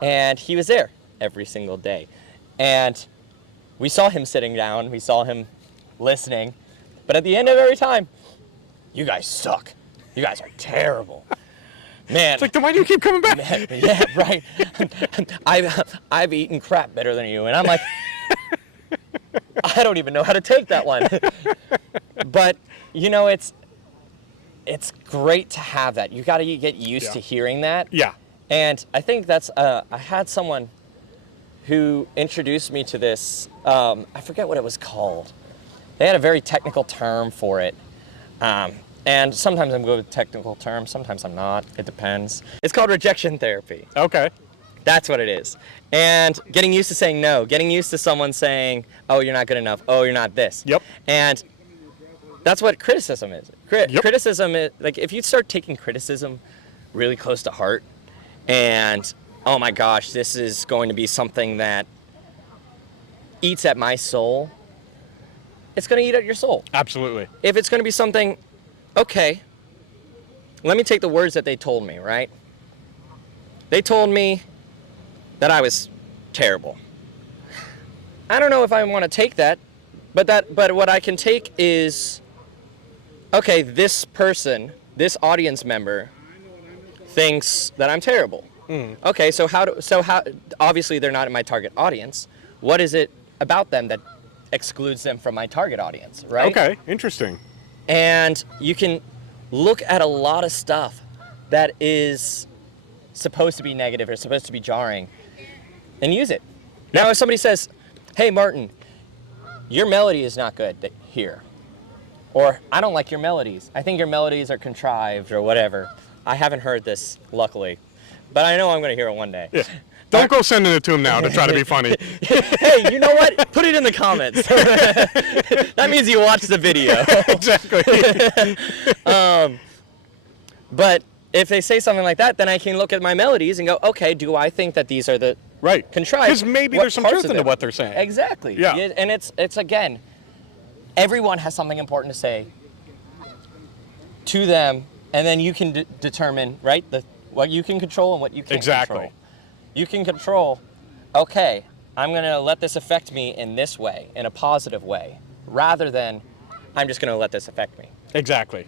and he was there every single day, and we saw him sitting down, we saw him listening, but at the end of every time, you guys suck, you guys are terrible, man. It's like, then why do you keep coming back? Man, yeah, right. I've eaten crap better than you, and I'm like, I don't even know how to take that one. But it's great to have that. You got to get used to hearing that. Yeah. And I think that's I had someone who introduced me to this. I forget what it was called. They had a very technical term for it. And sometimes I'm good with technical terms, sometimes I'm not. It depends. It's called rejection therapy. Okay. That's what it is. And getting used to saying no, getting used to someone saying, oh, you're not good enough, oh, you're not this. Yep. And that's what criticism is. Yep. Criticism is, like, if you start taking criticism really close to heart and, oh my gosh, this is going to be something that eats at my soul, it's going to eat at your soul. Absolutely. If it's going to be something, okay, let me take the words that they told me, right? They told me that I was terrible. I don't know if I want to take that, but what I can take is, okay, this person, this audience member thinks that I'm terrible. Okay, so how obviously they're not in my target audience. What is it about them that excludes them from my target audience, right? Okay, interesting. And you can look at a lot of stuff that is supposed to be negative or supposed to be jarring and use it. Now, if somebody says, hey, Martin, your melody is not good here, or I don't like your melodies, I think your melodies are contrived or whatever. I haven't heard this, luckily, but I know I'm going to hear it one day. Yeah. Don't go sending it to him now to try to be funny. Hey, you know what? Put it in the comments. That means you watched the video. Exactly. But if they say something like that, then I can look at my melodies and go, okay, do I think that these are the Right. contrived? Because maybe What there's some parts truth of into it? what they're saying. Exactly. Yeah. And it's again, everyone has something important to say to them, and then you can determine, right, what you can control and what you can't Exactly. control. You can control, okay, I'm going to let this affect me in this way, in a positive way, rather than I'm just going to let this affect me. Exactly.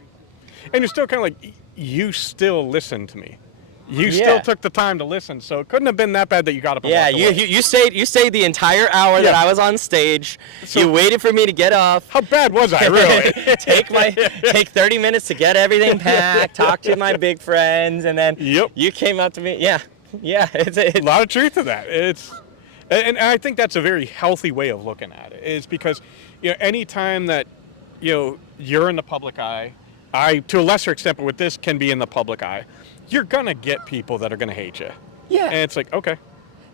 And you're still kind of like, you still listened to me. You Yeah. still took the time to listen, so it couldn't have been that bad that you got up and Yeah, walked away. you stayed the entire hour that Yeah. I was on stage. So- you waited for me to get off. How bad was I, really? take 30 minutes to get everything packed, talk to my big friends, and then Yep. you came up to me. Yeah, it's A lot of truth to that. And I think that's a very healthy way of looking at it. Is because, anytime that, you're in the public eye, I, to a lesser extent, but with this, can be in the public eye, you're gonna get people that are gonna hate you. Yeah. And it's like, okay,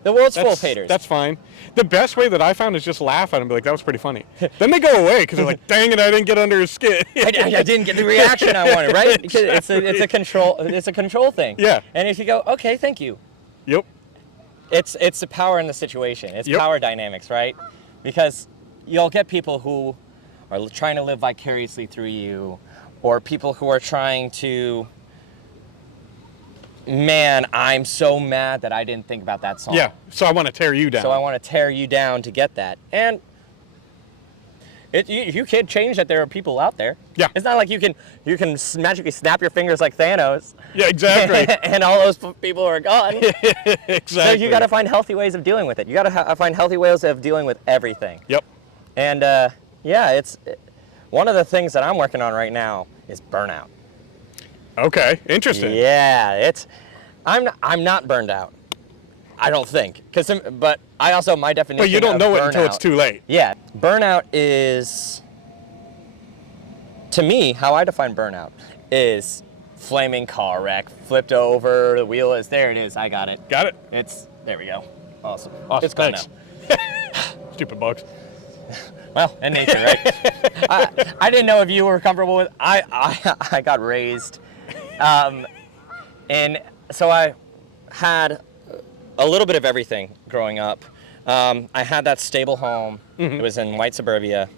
the world's full of haters. that's fine. The best way that I found is just laugh at them and be like, that was pretty funny. Then they go away because they're like, dang it, I didn't get under his skin. I didn't get the reaction I wanted, right? Because it's a control thing. Yeah. And if you go, okay, thank you. Yep. It's the power in the situation. It's Yep. power dynamics, right? Because you'll get people who are trying to live vicariously through you, or people who are trying to, man, I'm so mad that I didn't think about that song. Yeah. So I want to tear you down. So I want to tear you down to get that. And you can change that there are people out there. Yeah. It's not like you can magically snap your fingers like Thanos. Yeah, exactly. And all those people are gone. Exactly. So you got to find healthy ways of dealing with it. You got to find healthy ways of dealing with everything. Yep. And it's one of the things that I'm working on right now is burnout. Okay. Interesting. Yeah, I'm not burned out. I don't think, but I also, my definition. But you don't of know it until it's burnout- too late. Yeah, burnout is, to me, how I define burnout is flaming car wreck, flipped over, the wheel is there. It is. I got it. Got it? There we go. Awesome. Awesome. It's gone Thanks. now. Stupid bugs. Well, in nature, right? I didn't know if you were comfortable with. I got raised, and so I had a little bit of everything growing up. I had that stable home. Mm-hmm. It was in white suburbia.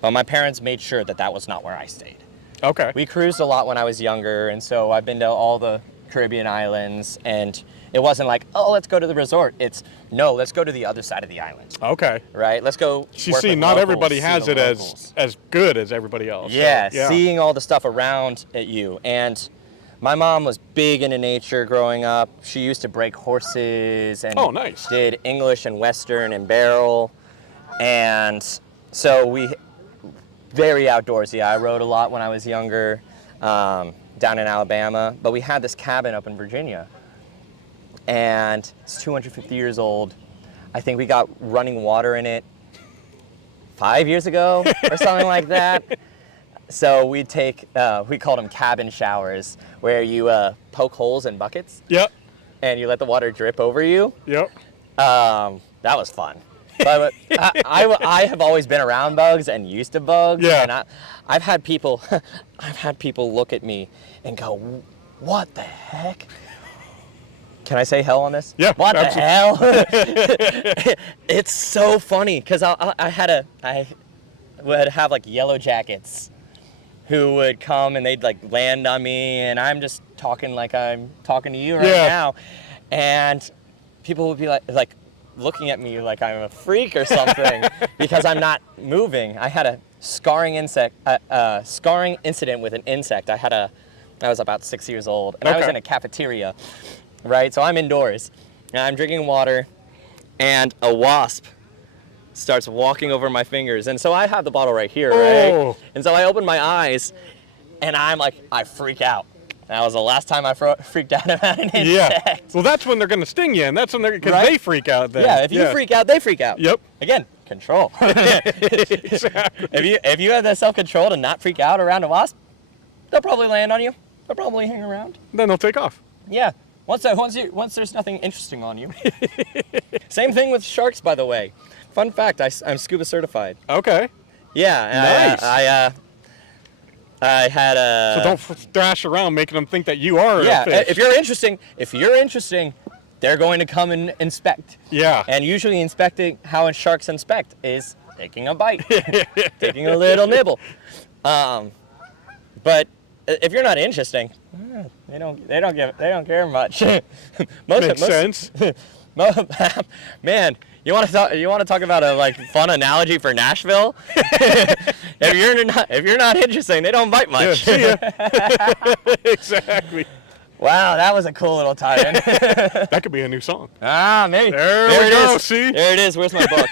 But my parents made sure that was not where I stayed. Okay. We cruised a lot when I was younger, and so I've been to all the Caribbean islands, and it wasn't like, oh, let's go to the resort. It's, no, let's go to the other side of the island, Okay. right? Let's go You work see, with not locals, everybody see has the it locals. as good as everybody else. So, Yeah, seeing all the stuff around at you. And my mom was big into nature growing up. She used to break horses and Oh, nice. did English and Western and barrel. And so very outdoorsy. I rode a lot when I was younger, down in Alabama. But we had this cabin up in Virginia. And it's 250 years old. I think we got running water in it 5 years ago or something like that. So we'd take, we called them cabin showers, where you poke holes in buckets. Yep. and you let the water drip over you. Yep. That was fun. But I have always been around bugs and used to bugs. Yeah. And I've had people look at me and go, "What the heck?" Can I say hell on this? Yeah. What absolutely. the hell? It's so funny because I would have like yellow jackets who would come and they'd like land on me, and I'm just talking like I'm talking to you right now, and people would be like looking at me like I'm a freak or something because I'm not moving. I had a scarring incident with an insect. I was about 6 years old, and I was in a cafeteria, right? So I'm indoors, and I'm drinking water, and a wasp starts walking over my fingers. And so I have the bottle right here, right? And so I open my eyes, and I freak out. That was the last time I freaked out about an insect. Yeah. Well, that's when they're going to sting you, and that's when because they freak out then. Yeah, if you freak out, they freak out. Yep. Again, control. Exactly. If you have the self-control to not freak out around a wasp, they'll probably land on you. They'll probably hang around. Then they'll take off. Yeah. Once there's nothing interesting on you. Same thing with sharks, by the way. Fun fact, I'm scuba certified. Okay. Yeah. Nice. I had a. So don't thrash around making them think that you are a fish. If you're interesting, they're going to come and inspect. Yeah. And usually inspecting how sharks inspect is taking a bite, taking a little nibble. But if you're not interesting, they don't care much. Makes sense. Man, you want to talk about a fun analogy for Nashville? if you're not interesting, they don't bite much. Yeah, see ya. Exactly. Wow, that was a cool little tie-in. That could be a new song. Maybe. There we go. See? There it is. Where's my book?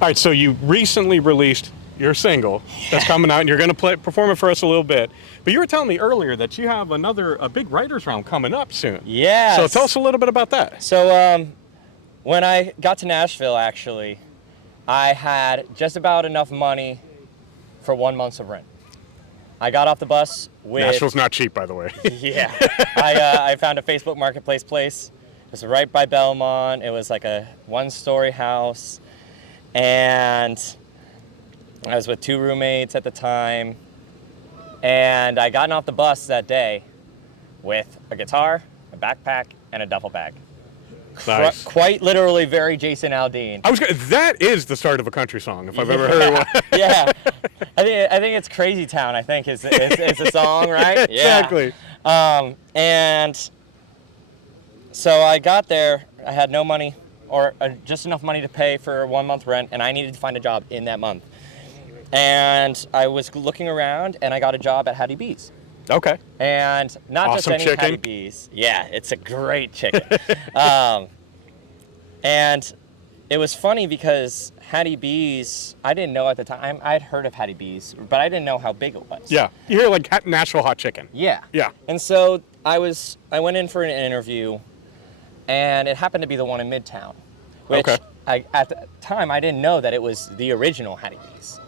All right, so you recently released your single that's coming out, and you're going to perform it for us a little bit. But you were telling me earlier that you have a big writers round coming up soon. Yeah. So tell us a little bit about that. So when I got to Nashville, actually, I had just about enough money for 1 month of rent. I got off the bus with... Nashville's not cheap, by the way. Yeah. I found a Facebook Marketplace place. It was right by Belmont. It was like a one-story house. And I was with 2 roommates at the time. And I gotten off the bus that day with a guitar, a backpack, and a duffel bag. Nice. Quite literally very Jason Aldean. That is the start of a country song, if I've ever heard one. Yeah. I think it's Crazy Town, I think, is a song, right? Exactly. Yeah. And so I got there, I had no money, or just enough money to pay for 1 month rent, and I needed to find a job in that month. And I was looking around, and I got a job at Hattie B's. Okay. And not Awesome just any chicken. Hattie B's. Yeah, it's a great chicken. And it was funny because Hattie B's, I didn't know at the time. I'd heard of Hattie B's, but I didn't know how big it was. Yeah. You hear like Nashville hot chicken. Yeah. Yeah. And so I went in for an interview, and it happened to be the one in Midtown, which at the time I didn't know that it was the original Hattie B's.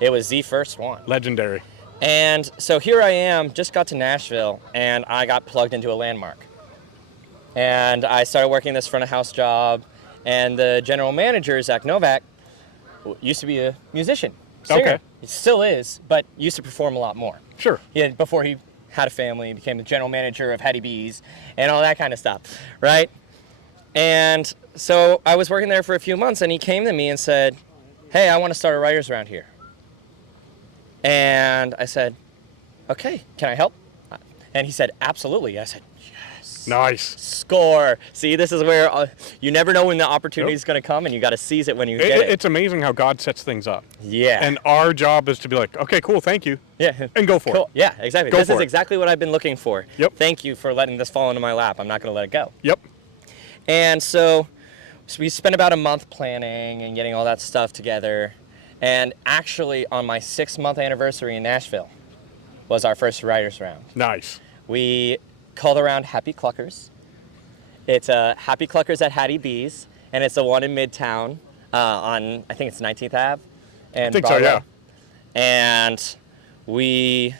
It was the first one. Legendary. And so here I am, just got to Nashville, and I got plugged into a Landmark. And I started working this front of house job, and the general manager, Zach Novak, used to be a musician, singer. Okay. He still is, but used to perform a lot more. Sure. Before he had a family, he became the general manager of Hattie B's and all that kind of stuff, right? And so I was working there for a few months, and he came to me and said, "Hey, I want to start a writers round here." And I said, "Okay, can I help?" And he said, "Absolutely." I said, "Yes." Nice. Score. See, this is where you never know when the opportunity is going to come, and you got to seize it when you get it. It's amazing how God sets things up. Yeah. And our job is to be like, okay, cool, thank you. Yeah. And go for Cool. it. Yeah, exactly. Go This for is it. exactly what I've been looking for. Yep. Thank you for letting this fall into my lap. I'm not going to let it go. Yep. And so we spent about a month planning and getting all that stuff together. And actually, on my 6-month anniversary in Nashville was our first writers round. Nice. We called around Happy Cluckers. It's Happy Cluckers at Hattie B's, and it's the one in Midtown on, I think it's 19th Ave. And I think so, yeah. And we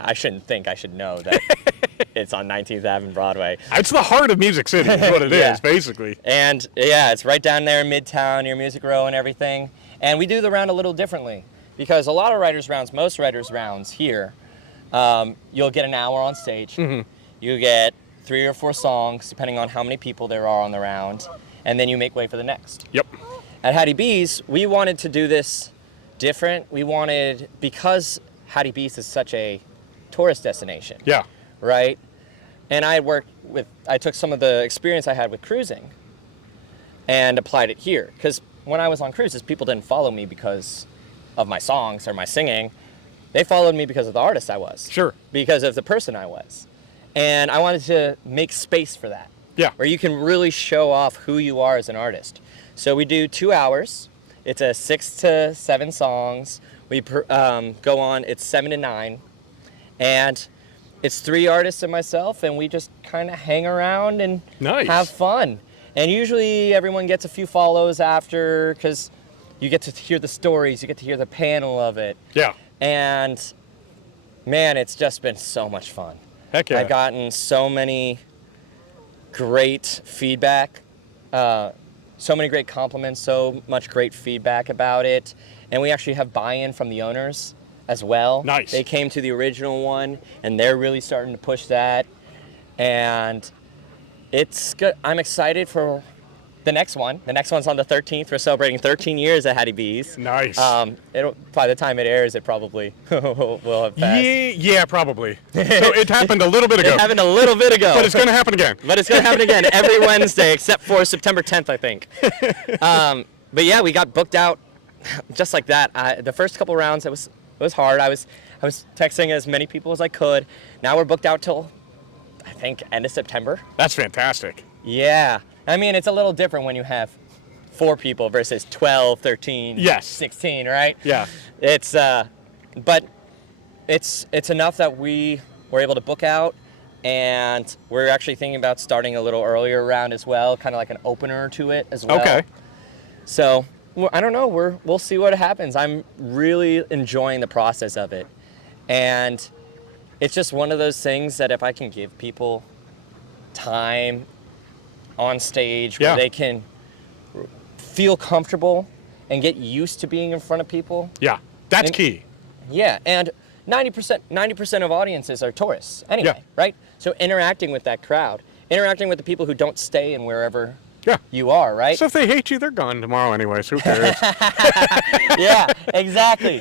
I shouldn't think I should know that it's on 19th Ave and Broadway. It's the heart of Music City, is what it Yeah. is, basically. And yeah, it's right down there in Midtown, near Music Row and everything. And we do the round a little differently because a lot of writers' rounds, most writers' rounds here, you'll get an hour on stage. Mm-hmm. You get 3 or 4 songs, depending on how many people there are on the round, and then you make way for the next. Yep. At Hattie B's, we wanted to do this different. We wanted, because Hattie B's is such a tourist destination, Yeah. right? And I took some of the experience I had with cruising and applied it here. Because when I was on cruises, people didn't follow me because of my songs or my singing. They followed me because of the artist I was. Sure. Because of the person I was. And I wanted to make space for that. Yeah. Where you can really show off who you are as an artist. So we do 2 hours. It's a 6 to 7 songs. We go on, it's 7 to 9. And it's 3 artists and myself, and we just kind of hang around and Nice. have fun. And usually everyone gets a few follows after because you get to hear the stories, you get to hear the panel of it. Yeah. And man, it's just been so much fun. Heck yeah. I've gotten so many great feedback, so many great compliments, so much great feedback about it. And we actually have buy-in from the owners as well. Nice. They came to the original one, and they're really starting to push that. And it's good. I'm excited for the next one. The next one's on the 13th. We're celebrating 13 years at Hattie B's. Nice. By the time it airs, it probably will have passed. Yeah, probably. So it happened a little bit ago. It happened a little bit ago. But it's going to happen again. But it's going to happen again every Wednesday except for September 10th, I think. But yeah, we got booked out just like that. The first couple rounds, it was hard. I was texting as many people as I could. Now we're booked out till, I think, end of September. That's fantastic. Yeah. I mean, it's a little different when you have 4 people versus 12, 13, Yes. 16, right? Yeah. It's but it's enough that we were able to book out, and we're actually thinking about starting a little earlier round as well, kind of like an opener to it as well. Okay. So I don't know. We'll see what happens. I'm really enjoying the process of it, and it's just one of those things that if I can give people time on stage where Yeah. they can feel comfortable and get used to being in front of people. Yeah. That's And- key. Yeah, and 90% of audiences are tourists anyway, Yeah. right? So interacting with that crowd, interacting with the people who don't stay in wherever Yeah. you are, right? So if they hate you, they're gone tomorrow anyway, so who cares? Yeah, exactly.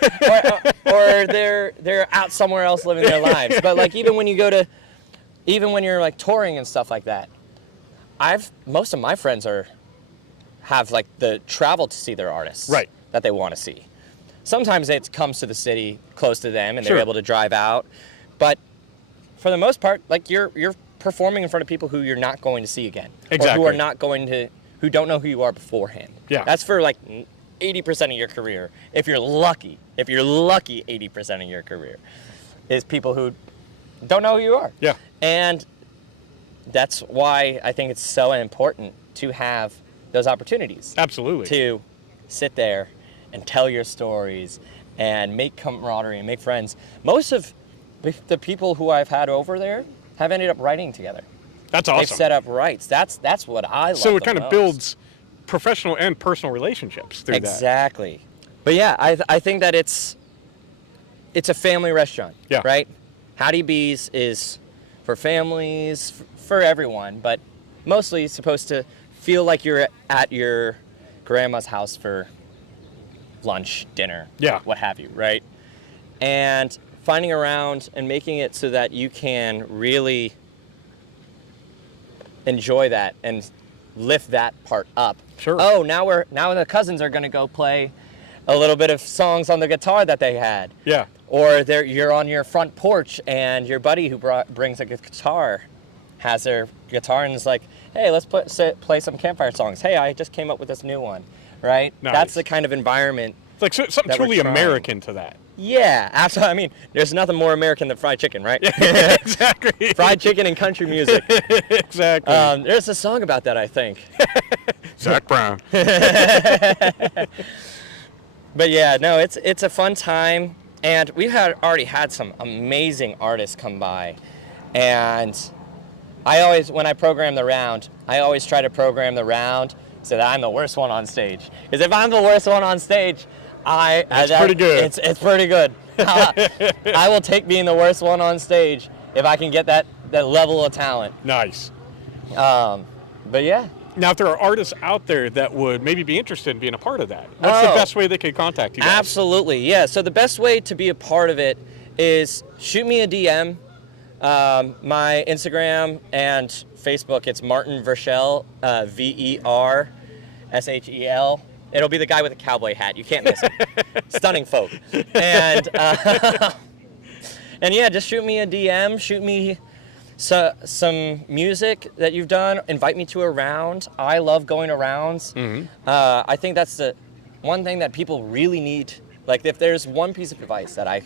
Or they're out somewhere else living their lives. But like even when you're like touring and stuff like that, most of my friends have like the travel to see their artists Right. that they want to see. Sometimes it comes to the city close to them and Sure. they're able to drive out. But for the most part, like you're performing in front of people who you're not going to see again. Or Exactly. who don't know who you are beforehand. Yeah. That's for like 80% of your career. If you're lucky, 80% of your career is people who don't know who you are. Yeah. And that's why I think it's so important to have those opportunities. Absolutely. To sit there and tell your stories and make camaraderie and make friends. Most of the people who I've had over there have ended up writing together. That's awesome. They've set up rights. That's what I love. So it the kind of most. builds professional and personal relationships through that. Exactly. But yeah, I think that it's a family restaurant. Yeah. Right? Hattie B's is for families, for everyone, but mostly it's supposed to feel like you're at your grandma's house for lunch, dinner, Yeah. what have you, right? And finding around and making it so that you can really enjoy that and lift that part up. Sure. Oh, now the cousins are going to go play a little bit of songs on the guitar that they had. Yeah. Or you're on your front porch and your buddy who brings a guitar has their guitar and is like, hey, let's play some campfire songs. Hey, I just came up with this new one, right? Nice. That's the kind of environment. It's like something that we're truly trying. American to that. Yeah, absolutely. I mean, there's nothing more American than fried chicken, right? Exactly. Fried chicken and country music. Exactly. There's a song about that, I think. Zach Brown. But yeah, no, it's a fun time. And we've already had some amazing artists come by. And I always, when I program the round, I always try to program the round so that I'm the worst one on stage. Because if I'm the worst one on stage, That's pretty good. It's pretty good. I will take being the worst one on stage if I can get that level of talent. Nice. But yeah. Now, if there are artists out there that would maybe be interested in being a part of that, what's the best way they could contact you guys? Absolutely, yeah. So the best way to be a part of it is shoot me a DM. My Instagram and Facebook, it's Martin Vershel, Vershel. It'll be the guy with the cowboy hat. You can't miss it. Stunning folk. And yeah, just shoot me a DM. Shoot me some music that you've done. Invite me to a round. I love going to rounds. I think that's the one thing that people really need. Like, if there's one piece of advice that I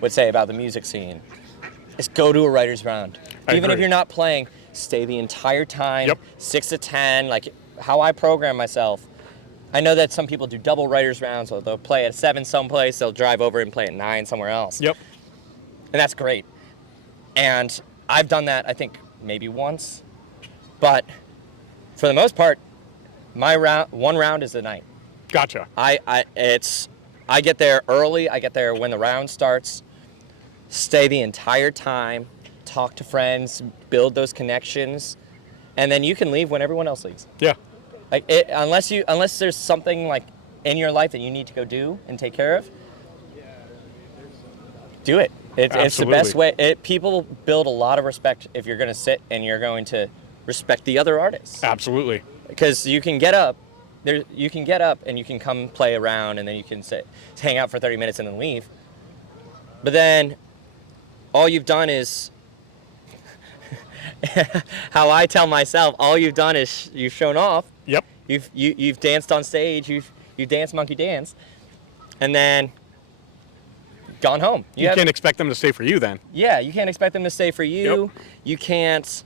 would say about the music scene, is go to a writer's round. Even if you're not playing, stay the entire time, 6 to 10, like how I program myself. I know that some people do double writer's rounds, so they'll play at 7 someplace, they'll drive over and play at 9 somewhere else. And that's great. And I've done that, I think, maybe once. But for the most part, my one round is the night. Gotcha. I get there early, I get there when the round starts. Stay the entire time, talk to friends, build those connections, and then you can leave when everyone else leaves. Yeah. Like, unless there's something like in your life that you need to go do and take care of, do it. It's the best way. People build a lot of respect if you're going to sit and you're going to respect the other artists. Absolutely. Because you can get up, and you can come play around, and then you can hang out for 30 minutes and then leave. But then all you've done is, how I tell myself, all you've done is you've shown off. Yep. You've danced on stage. You've danced monkey dance, and then gone home. You can't expect them to stay for you then. Yeah, you can't expect them to stay for you. Yep. You can't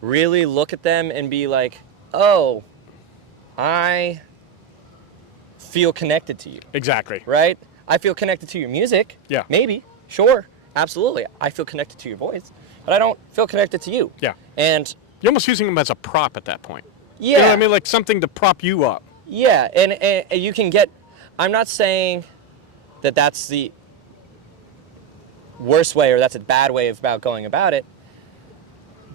really look at them and be like, oh, I feel connected to you. Exactly. Right? I feel connected to your music. Yeah. Maybe. Sure. Absolutely. I feel connected to your voice, but I don't feel connected to you. Yeah. And you're almost using them as a prop at that point. Yeah. You know what I mean? Like something to prop you up. Yeah. And you can get, I'm not saying that that's the worst way or that's a bad way about going about it,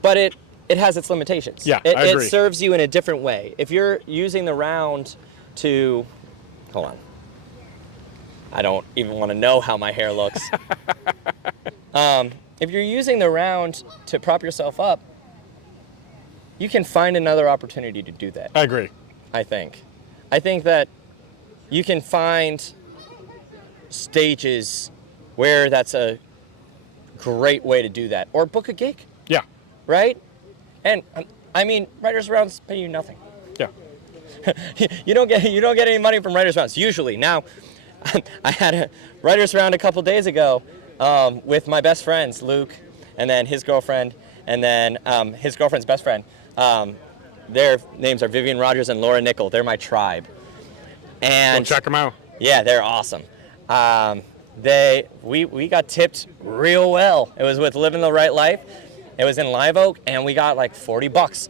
but it has its limitations. Yeah, I agree. It serves you in a different way. If you're using the round to, hold on, I don't even want to know how my hair looks. If you're using the round to prop yourself up, you can find another opportunity to do that. I agree. I think that you can find stages where that's a great way to do that, or book a gig. Yeah. Right? And I mean, writers' rounds pay you nothing. Yeah. You don't get any money from writers' rounds usually. Now, I had a writers' round a couple days ago with my best friends, Luke, and then his girlfriend, and then his girlfriend's best friend. Their names are Vivian Rogers and Laura Nickel. They're my tribe. And go check them out. Yeah, they're awesome. We got tipped real well. It was with Living the Right Life. It was in Live Oak, and we got like $40.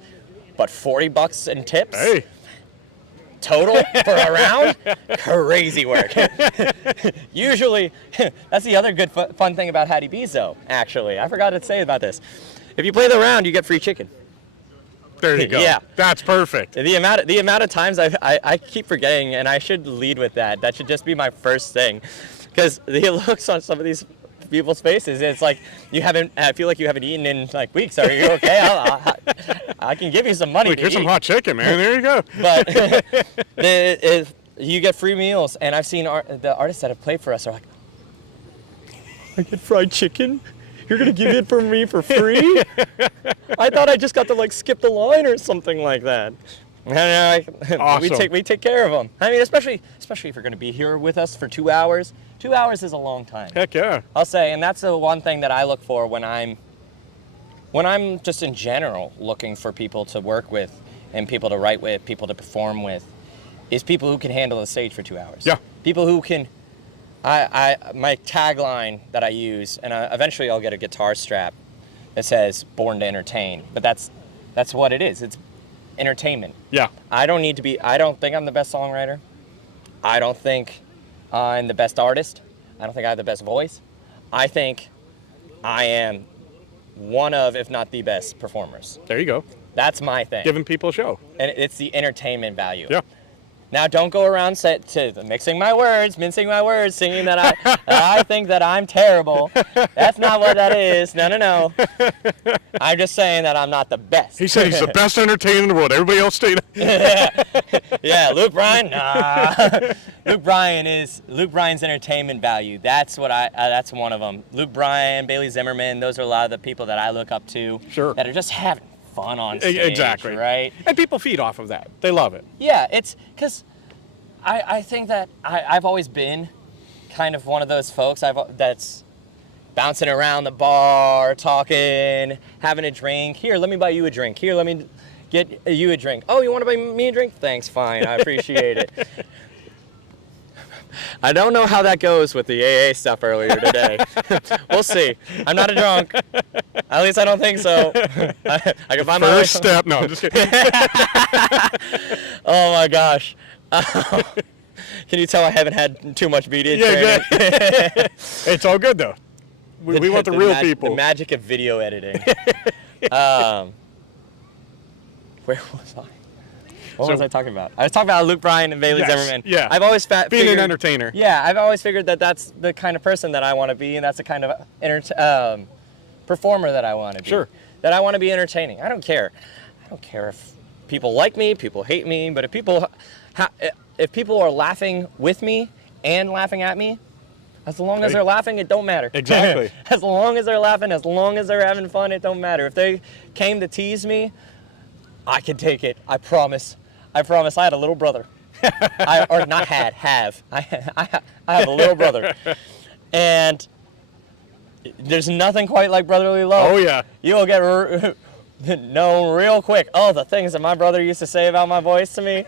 But $40 in tips? Hey. Total for a round? Crazy work. Usually, that's the other good fun thing about Hattie B's, though, actually. I forgot to say about this. If you play the round, you get free chicken. There you go. Yeah. That's perfect. The amount of times I keep forgetting, and I should lead with that. That should just be my first thing. Because the looks on some of these people's faces, it's like I feel like you haven't eaten in like weeks. Are you okay? I can give you some money. Here's some hot chicken, man. There you go. But you get free meals, and I've seen the artists that have played for us are like, I get fried chicken? You're going to give it for me for free? I thought I just got to like skip the line or something like that. Awesome. We take care of them. I mean, especially if you're going to be here with us for 2 hours. 2 hours is a long time. Heck yeah. I'll say, and that's the one thing that I look for when I'm just in general looking for people to work with and people to write with, people to perform with, is people who can handle the stage for 2 hours. Yeah. People who can my tagline that I use, and eventually I'll get a guitar strap that says "Born to Entertain," but that's what it is. It's entertainment. Yeah. I don't think I'm the best songwriter. I don't think I'm the best artist. I don't think I have the best voice. I think I am one of, if not the best performers. There you go. That's my thing. Giving people a show. And it's the entertainment value. Yeah. Now, don't go around mincing my words, singing that I think that I'm terrible. That's not what that is. No. I'm just saying that I'm not the best. He said he's the best entertainer in the world. Everybody else stayed. Yeah, Luke Bryan? Nah. Luke Bryan's entertainment value. That's one of them. Luke Bryan, Bailey Zimmerman, those are a lot of the people that I look up to. Sure. That are just having fun on stage. Exactly. Right? And people feed off of that. They love it. Yeah, it's because I think that I've always been kind of one of those folks that's bouncing around the bar, talking, having a drink. Here, let me buy you a drink. Here, let me get you a drink. Oh, you want to buy me a drink? Thanks, fine. I appreciate it. I don't know how that goes with the AA stuff earlier today. We'll see. I'm not a drunk. At least I don't think so. I can find my First step. No, I'm just kidding. Oh my gosh. Can you tell I haven't had too much media training? Yeah. It's all good though. We want the real people. The magic of video editing. Where was I? What was I talking about? I was talking about Luke Bryan and Bailey Zimmerman. Yeah. I've always being an entertainer. Yeah, I've always figured that that's the kind of person that I want to be, and that's the kind of performer that I want to be. Sure. That I want to be entertaining. I don't care. I don't care if people like me, people hate me, but if people are laughing with me and laughing at me, as long as they're laughing, it don't matter. Exactly. As long as they're laughing, as long as they're having fun, it don't matter. If they came to tease me, I can take it. I promise. I had a little brother. I have. I have a little brother. And there's nothing quite like brotherly love. Oh, yeah. You'll get known real quick. Oh, the things that my brother used to say about my voice to me.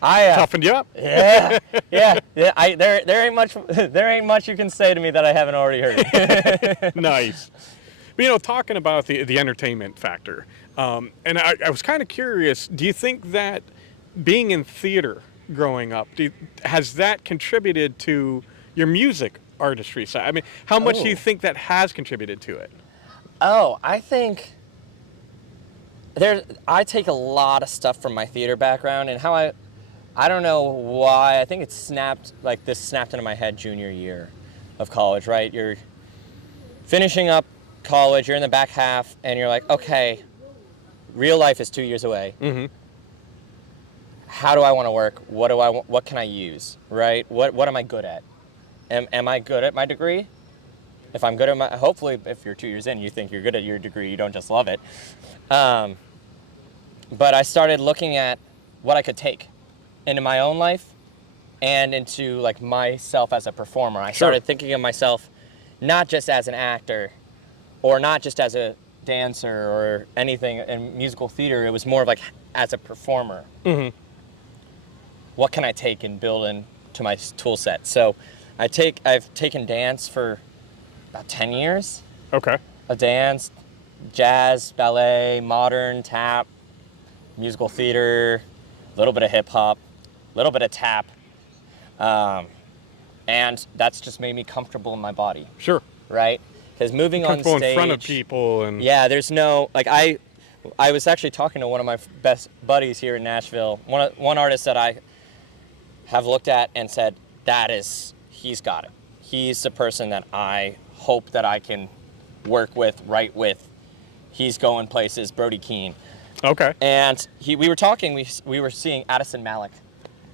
Toughened you up. Yeah. There ain't much you can say to me that I haven't already heard. Nice. But, talking about the entertainment factor, and I was kind of curious, do you think that being in theater growing up, has that contributed to your music artistry side? I mean, how much do you think that has contributed to it? Oh, I think I take a lot of stuff from my theater background, and how I don't know why, I think it snapped into my head junior year of college, right? You're finishing up college, you're in the back half, and you're like, okay, real life is 2 years away. Mm-hmm. How do I want to work? What can I use, right? What am I good at? Am I good at my degree? If I'm good at hopefully if you're 2 years in, you think you're good at your degree, you don't just love it. But I started looking at what I could take into my own life and into like myself as a performer. I started thinking of myself not just as an actor or not just as a dancer or anything in musical theater. It was more of like as a performer. Mm-hmm. What can I take and build into my tool set? So I've taken dance for about 10 years. Okay. Dance, jazz, ballet, modern, tap, musical theater, a little bit of hip hop, a little bit of tap. And that's just made me comfortable in my body. Sure. Right? Because moving on stage, in front of people and there's no I was actually talking to one of my best buddies here in Nashville. One artist that I have looked at and said he's got it. He's the person that I hope that I can work with, write with. He's going places. Brody Keane. Okay. And we were talking. We were seeing Addison Malik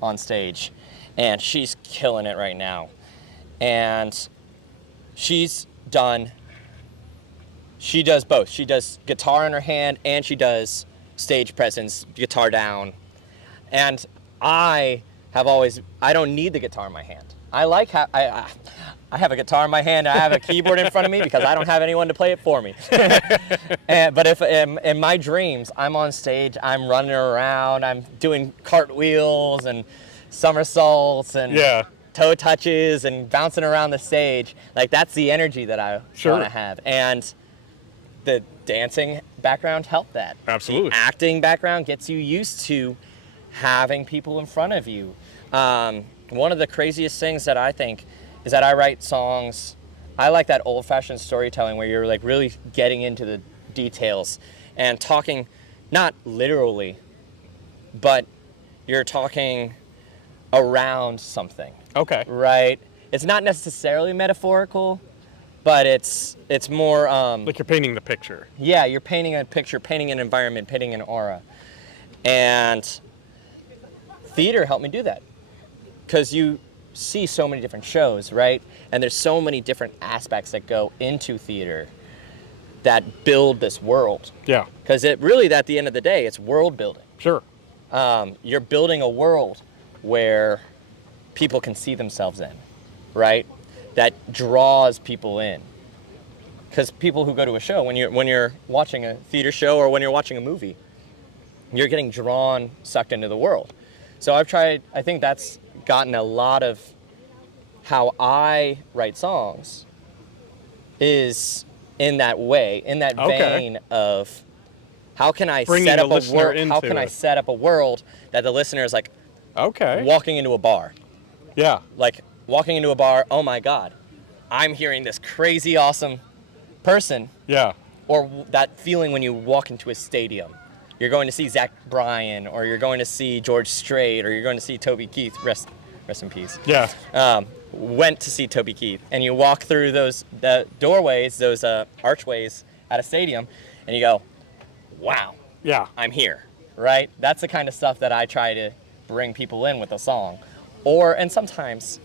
on stage, and she's killing it right now. And she does both. She does guitar in her hand and she does stage presence, guitar down. And I don't need the guitar in my hand. I have a guitar in my hand, I have a keyboard in front of me because I don't have anyone to play it for me. But if in my dreams, I'm on stage, I'm running around, I'm doing cartwheels and somersaults and Yeah. toe touches and bouncing around the stage. Like, that's the energy that I Sure. want to have. And the dancing background helped that. Absolutely. The acting background gets you used to having people in front of you. One of the craziest things that I think is that I write songs. I like that old-fashioned storytelling where you're like really getting into the details and talking, not literally, but you're talking around something. Okay. Right? It's not necessarily metaphorical, but it's more Like you're painting the picture. yeah, you're painting a picture, painting an environment, painting an aura. And theater helped me do that. Because you see so many different shows, right? And there's so many different aspects that go into theater that build this world. Yeah. Because it really, at the end of the day, it's world building. Sure. You're building a world where people can see themselves in, right? That draws people in. Because people who go to a show, when you're watching a theater show or when you're watching a movie, you're getting drawn, sucked into the world. So I think that's gotten a lot of how I write songs is in that way, in that vein of how can I Bringing set the up a listener world? How into can I it. set up a world that the listener is like Okay. walking into a bar, Yeah. like walking into a bar. Oh my God, I'm hearing this crazy awesome person, Yeah. or that feeling when you walk into a stadium. You're going to see Zach Bryan, or you're going to see George Strait, or you're going to see Toby Keith. Rest in peace. Yeah. Went to see Toby Keith, and you walk through the doorways, those archways at a stadium, and you go, wow, Yeah. I'm here, right? That's the kind of stuff that I try to bring people in with a song. And sometimes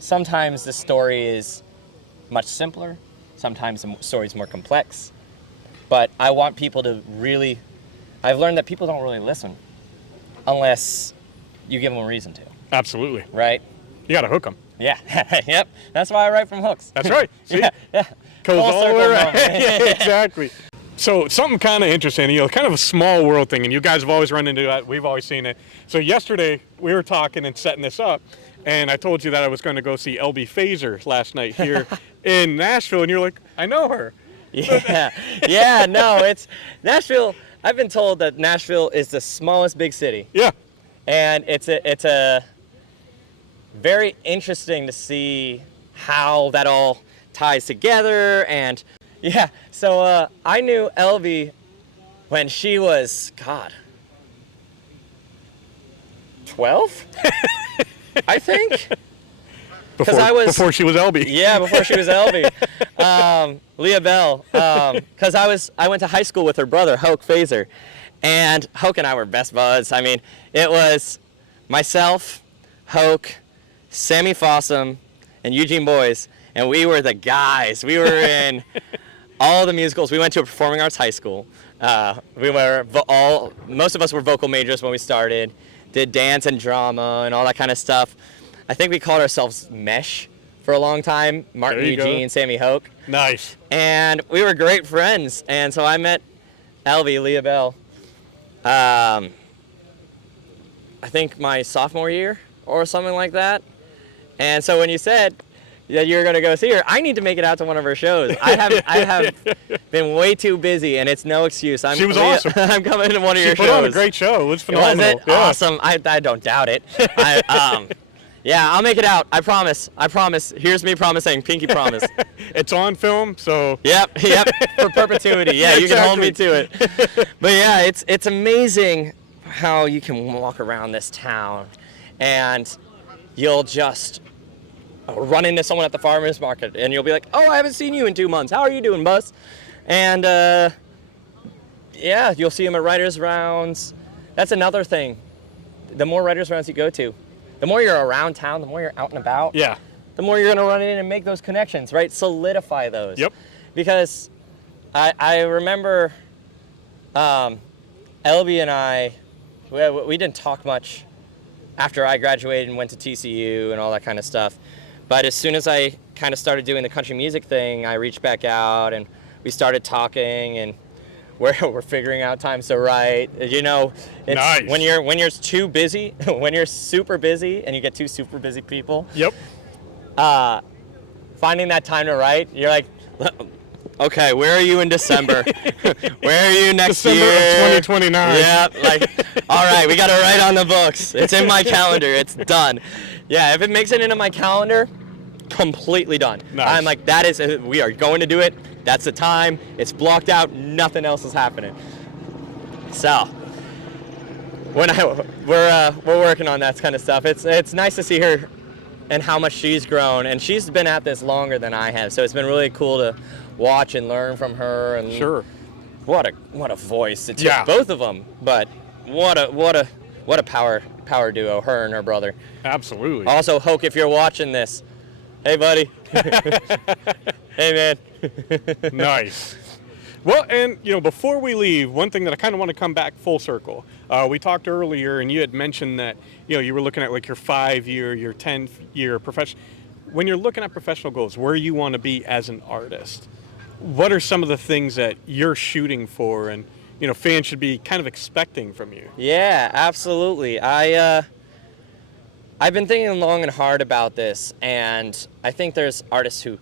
the story is much simpler, sometimes the story is more complex, but I want people to really, I've learned that people don't really listen unless you give them a reason to, Absolutely. right? You got to hook them. Yeah, yep. That's why I write from hooks. That's right. See? Yeah. Goes Full all the circle way around. moment. Yeah, exactly. So something kind of interesting, kind of a small world thing, and you guys have always run into that. We've always seen it. So yesterday we were talking and setting this up, and I told you that I was going to go see LB Phaser last night here in Nashville, and you're like, I know her. Yeah. No, it's Nashville. I've been told that Nashville is the smallest big city. Yeah. And it's a very interesting to see how that all ties together. And yeah, so I knew Elvie when she was, God, 12? I think. Before she was LB. Yeah, before she was Elvie. Leah Bell. Because I went to high school with her brother, Hoke Phaser. And Hoke and I were best buds. I mean, it was myself, Hoke, Sammy Fossum, and Eugene Boyes. And we were the guys. We were in all the musicals. We went to a performing arts high school. Most of us were vocal majors when we started. Did dance and drama and all that kind of stuff. I think we called ourselves Mesh for a long time. Martin, Eugene, Sammy, Hoke. Nice. And we were great friends. And so I met Elvie, Leah Bell, I think my sophomore year or something like that. And so when you said that you were going to go see her, I need to make it out to one of her shows. I have been way too busy, and it's no excuse. She was awesome. I'm coming to one of your shows. She put on a great show. It was phenomenal. Was it? Yeah. Awesome. I don't doubt it. Yeah, I'll make it out. I promise. Here's me promising. Pinky promise. It's on film, so. Yep. For perpetuity. Yeah, you can hold me to it. But yeah, it's amazing how you can walk around this town and you'll just run into someone at the farmer's market and you'll be like, oh, I haven't seen you in 2 months. How are you doing, Buzz? And yeah, you'll see them at writers' rounds. That's another thing. The more writers' rounds you go to, the more you're around town, the more you're out and about, Yeah. the more you're going to run in and make those connections, right? Solidify those. Yep. Because I remember Elby and I, we didn't talk much after I graduated and went to TCU and all that kind of stuff. But as soon as I kind of started doing the country music thing, I reached back out and we started talking, and we're figuring out times to write. You know, it's Nice. when you're too busy, when you're super busy and you get two super busy people, Yep. finding that time to write, you're like, okay, where are you in December? Where are you next December year? of 2029. Yeah, like, all right, we got to write on the books. It's in my calendar. It's done. Yeah, if it makes it into my calendar, completely done. Nice. I'm like, we are going to do it. That's the time. It's blocked out. Nothing else is happening. So, we're working on that kind of stuff. It's nice to see her and how much she's grown, and she's been at this longer than I have. So it's been really cool to watch and learn from her. And Sure. what a voice. It's Yeah. both of them, but what a power duo, her and her brother. Absolutely. Also, Hoke, if you're watching this, hey buddy. Hey man. Nice. Well, and before we leave, one thing that I kind of want to come back full circle. We talked earlier, and you had mentioned that you were looking at like your 5-year, your 10-year profession. When you're looking at professional goals, where you want to be as an artist, what are some of the things that you're shooting for, and fans should be kind of expecting from you? Yeah, absolutely. I've been thinking long and hard about this, and I think there's artists who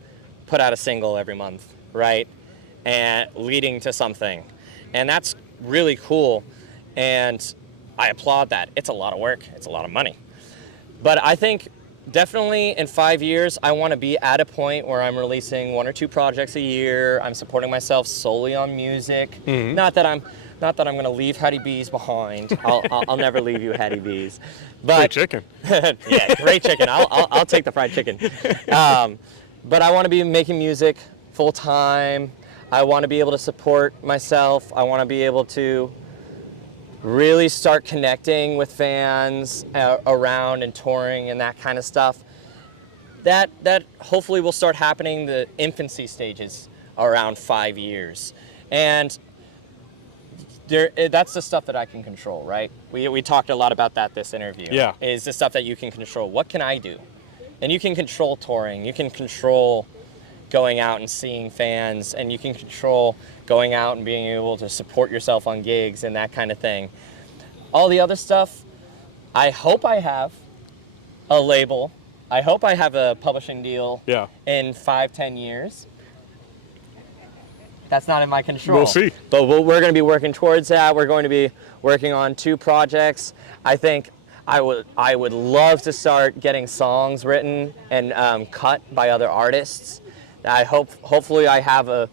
put out a single every month, right? And leading to something. And that's really cool. And I applaud that. It's a lot of work. It's a lot of money. But I think definitely in 5 years, I want to be at a point where I'm releasing 1 or 2 projects a year. I'm supporting myself solely on music. Mm-hmm. Not that I'm going to leave Hattie B's behind. I'll never leave you, Hattie B's. But Great chicken. yeah, great chicken. I'll take the fried chicken. But I want to be making music full time. I want to be able to support myself. I want to be able to really start connecting with fans around and touring and that kind of stuff. That hopefully will start happening the infancy stages around 5 years. And that's the stuff that I can control, right? We talked a lot about that this interview. Yeah. Is the stuff that you can control. What can I do? And you can control touring. You can control going out and seeing fans, and you can control going out and being able to support yourself on gigs and that kind of thing. All the other stuff, I hope I have a label. I hope I have a publishing deal in 5-10 years. That's not in my control. We'll see. But we're going to be working towards that. We're going to be working on 2 projects. I think I would love to start getting songs written and cut by other artists. Hopefully I have a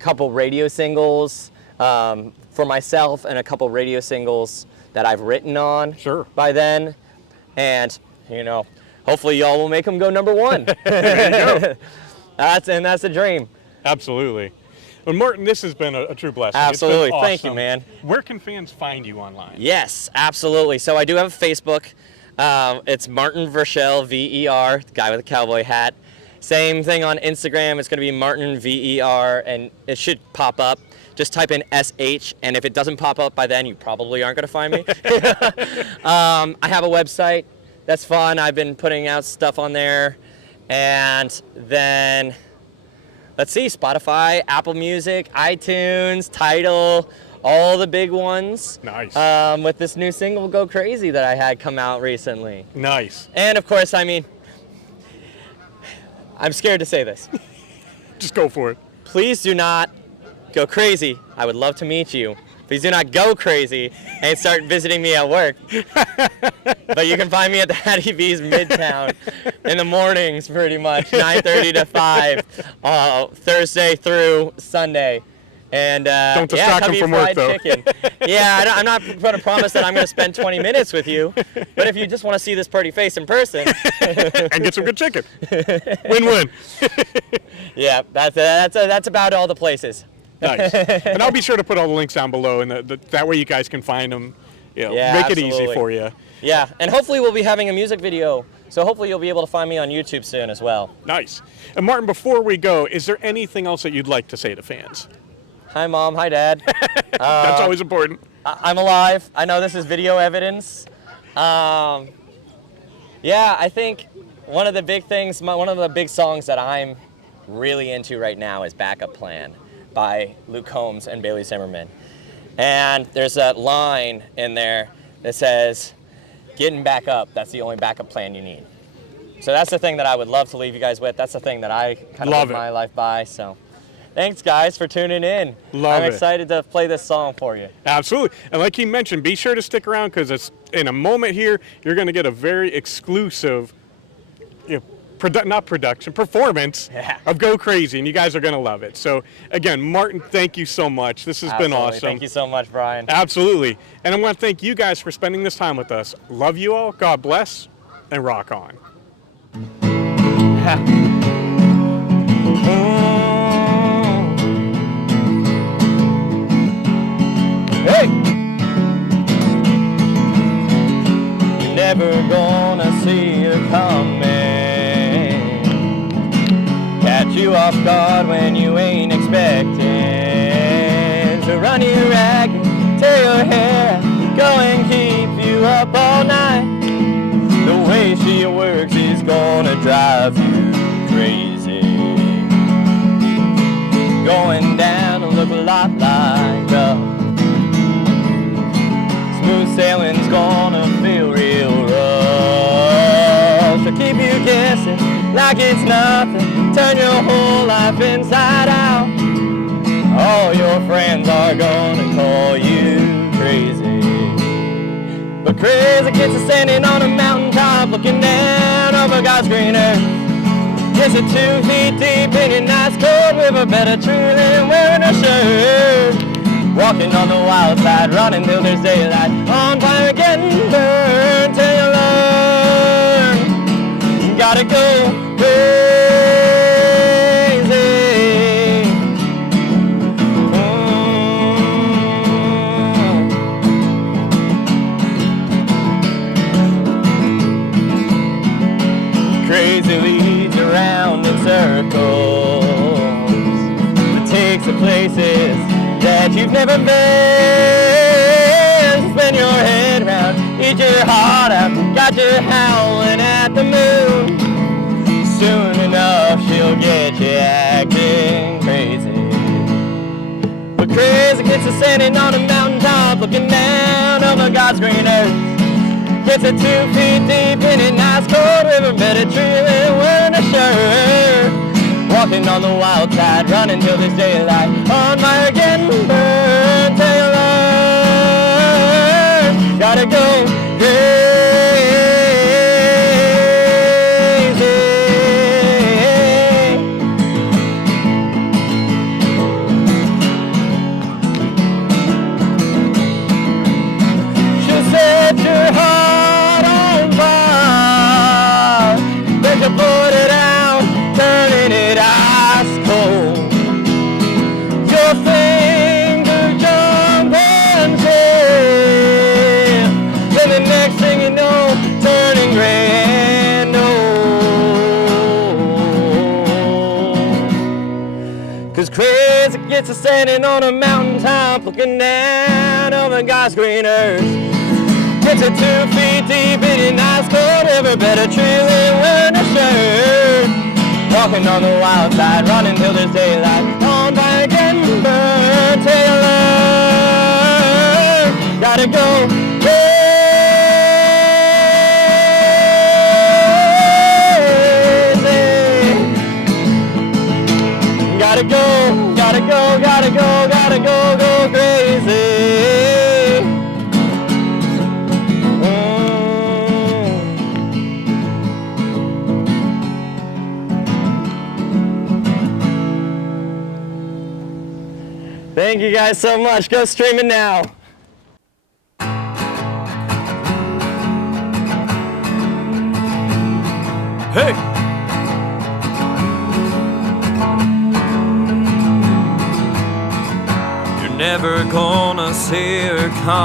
couple radio singles for myself and a couple radio singles that I've written on by then. And, hopefully y'all will make them go number 1. There you go. That's a dream. Absolutely. Well, Martin, this has been a true blessing. Absolutely. It's been awesome. Thank you, man. Where can fans find you online? Yes, absolutely. So I do have a Facebook. It's Martin Vershel, V-E-R, the guy with the cowboy hat. Same thing on Instagram. It's going to be Martin V-E-R, and it should pop up. Just type in S-H, and if it doesn't pop up by then, you probably aren't going to find me. I have a website. That's fun. I've been putting out stuff on there. And then, let's see, Spotify, Apple Music, iTunes, Tidal, all the big ones. Nice. With this new single, Go Crazy, that I had come out recently. Nice. And of course, I'm scared to say this. Just go for it. Please do not go crazy. I would love to meet you. Please do not go crazy and start visiting me at work. But you can find me at the Hattie B's Midtown in the mornings, pretty much, 9:30 to 5, Thursday through Sunday. And don't distract them from work, though. Chicken. Yeah, I'm not going to promise that I'm going to spend 20 minutes with you. But if you just want to see this pretty face in person, and get some good chicken, win-win. Yeah, that's about all the places. Nice. And I'll be sure to put all the links down below, and that way you guys can find them. Make it easy for you. Yeah, and hopefully we'll be having a music video. So hopefully you'll be able to find me on YouTube soon as well. Nice. And Martin, before we go, is there anything else that you'd like to say to fans? Hi, Mom. Hi, Dad. That's always important. I'm alive. I know this is video evidence. Yeah, I think one of the big things, one of the big songs that I'm really into right now is Backup Plan by Luke Combs and Bailey Zimmerman. And there's that line in there that says, getting back up, that's the only backup plan you need. So that's the thing that I would love to leave you guys with. That's the thing that I kind of live my life by. So thanks, guys, for tuning in. I'm excited to play this song for you. Absolutely. And like he mentioned, be sure to stick around because it's in a moment here, you're going to get a very exclusive performance of Go Crazy, and you guys are going to love it. So again, Martin, thank you so much. This has been awesome. Thank you so much, Brian. Absolutely. And I want to thank you guys for spending this time with us. Love you all. God bless, and rock on. Hey! You're never gonna see it coming. Catch you off guard when you ain't expecting. To run you ragged, tear your hair, go and keep you up all night. The way she works is gonna drive you crazy. Going down to look a lot like us. Smooth sailing's gonna feel real rough. She'll keep you guessing like it's nothing. Turn your whole life inside out. All your friends are gonna call you crazy. But crazy kids are standing on a mountaintop, looking down over God's green earth. Yes, you're 2 feet deep in your nice cold river, better true than wearing a shirt. Walking on the wild side, running till there's daylight, on fire getting burned till you learn. You gotta go crazy. Crazy leads around in circles. It takes the places that you've never been. Spin your head round, eat your heart out, got you howling at the moon. Soon enough she'll get you acting crazy. But crazy kids are standing on a mountaintop, looking down over God's green earth. Gets it 2 feet deep in a nice cold river, better tree than wearing a shirt. Walking on the wild side, running till there's daylight, on fire getting burned till you learn. Gotta go crazy. She'll set your heart on fire, then she'll put it out, turning it ice cold. Your finger jump and trip, then the next thing you know, turning grand old. 'Cause crazy gets us standing on a mountaintop, looking down over God's green earth. Gets it 2 feet deep in a nice cold river, better tree than wearing a shirt. Walking on the wild side, running till there's daylight, on fire getting burned till you learn. Gotta go crazy. Gotta go, gotta go, gotta go, gotta go, go crazy. Thank you guys so much. Go streaming now. Hey! You're never gonna see her come.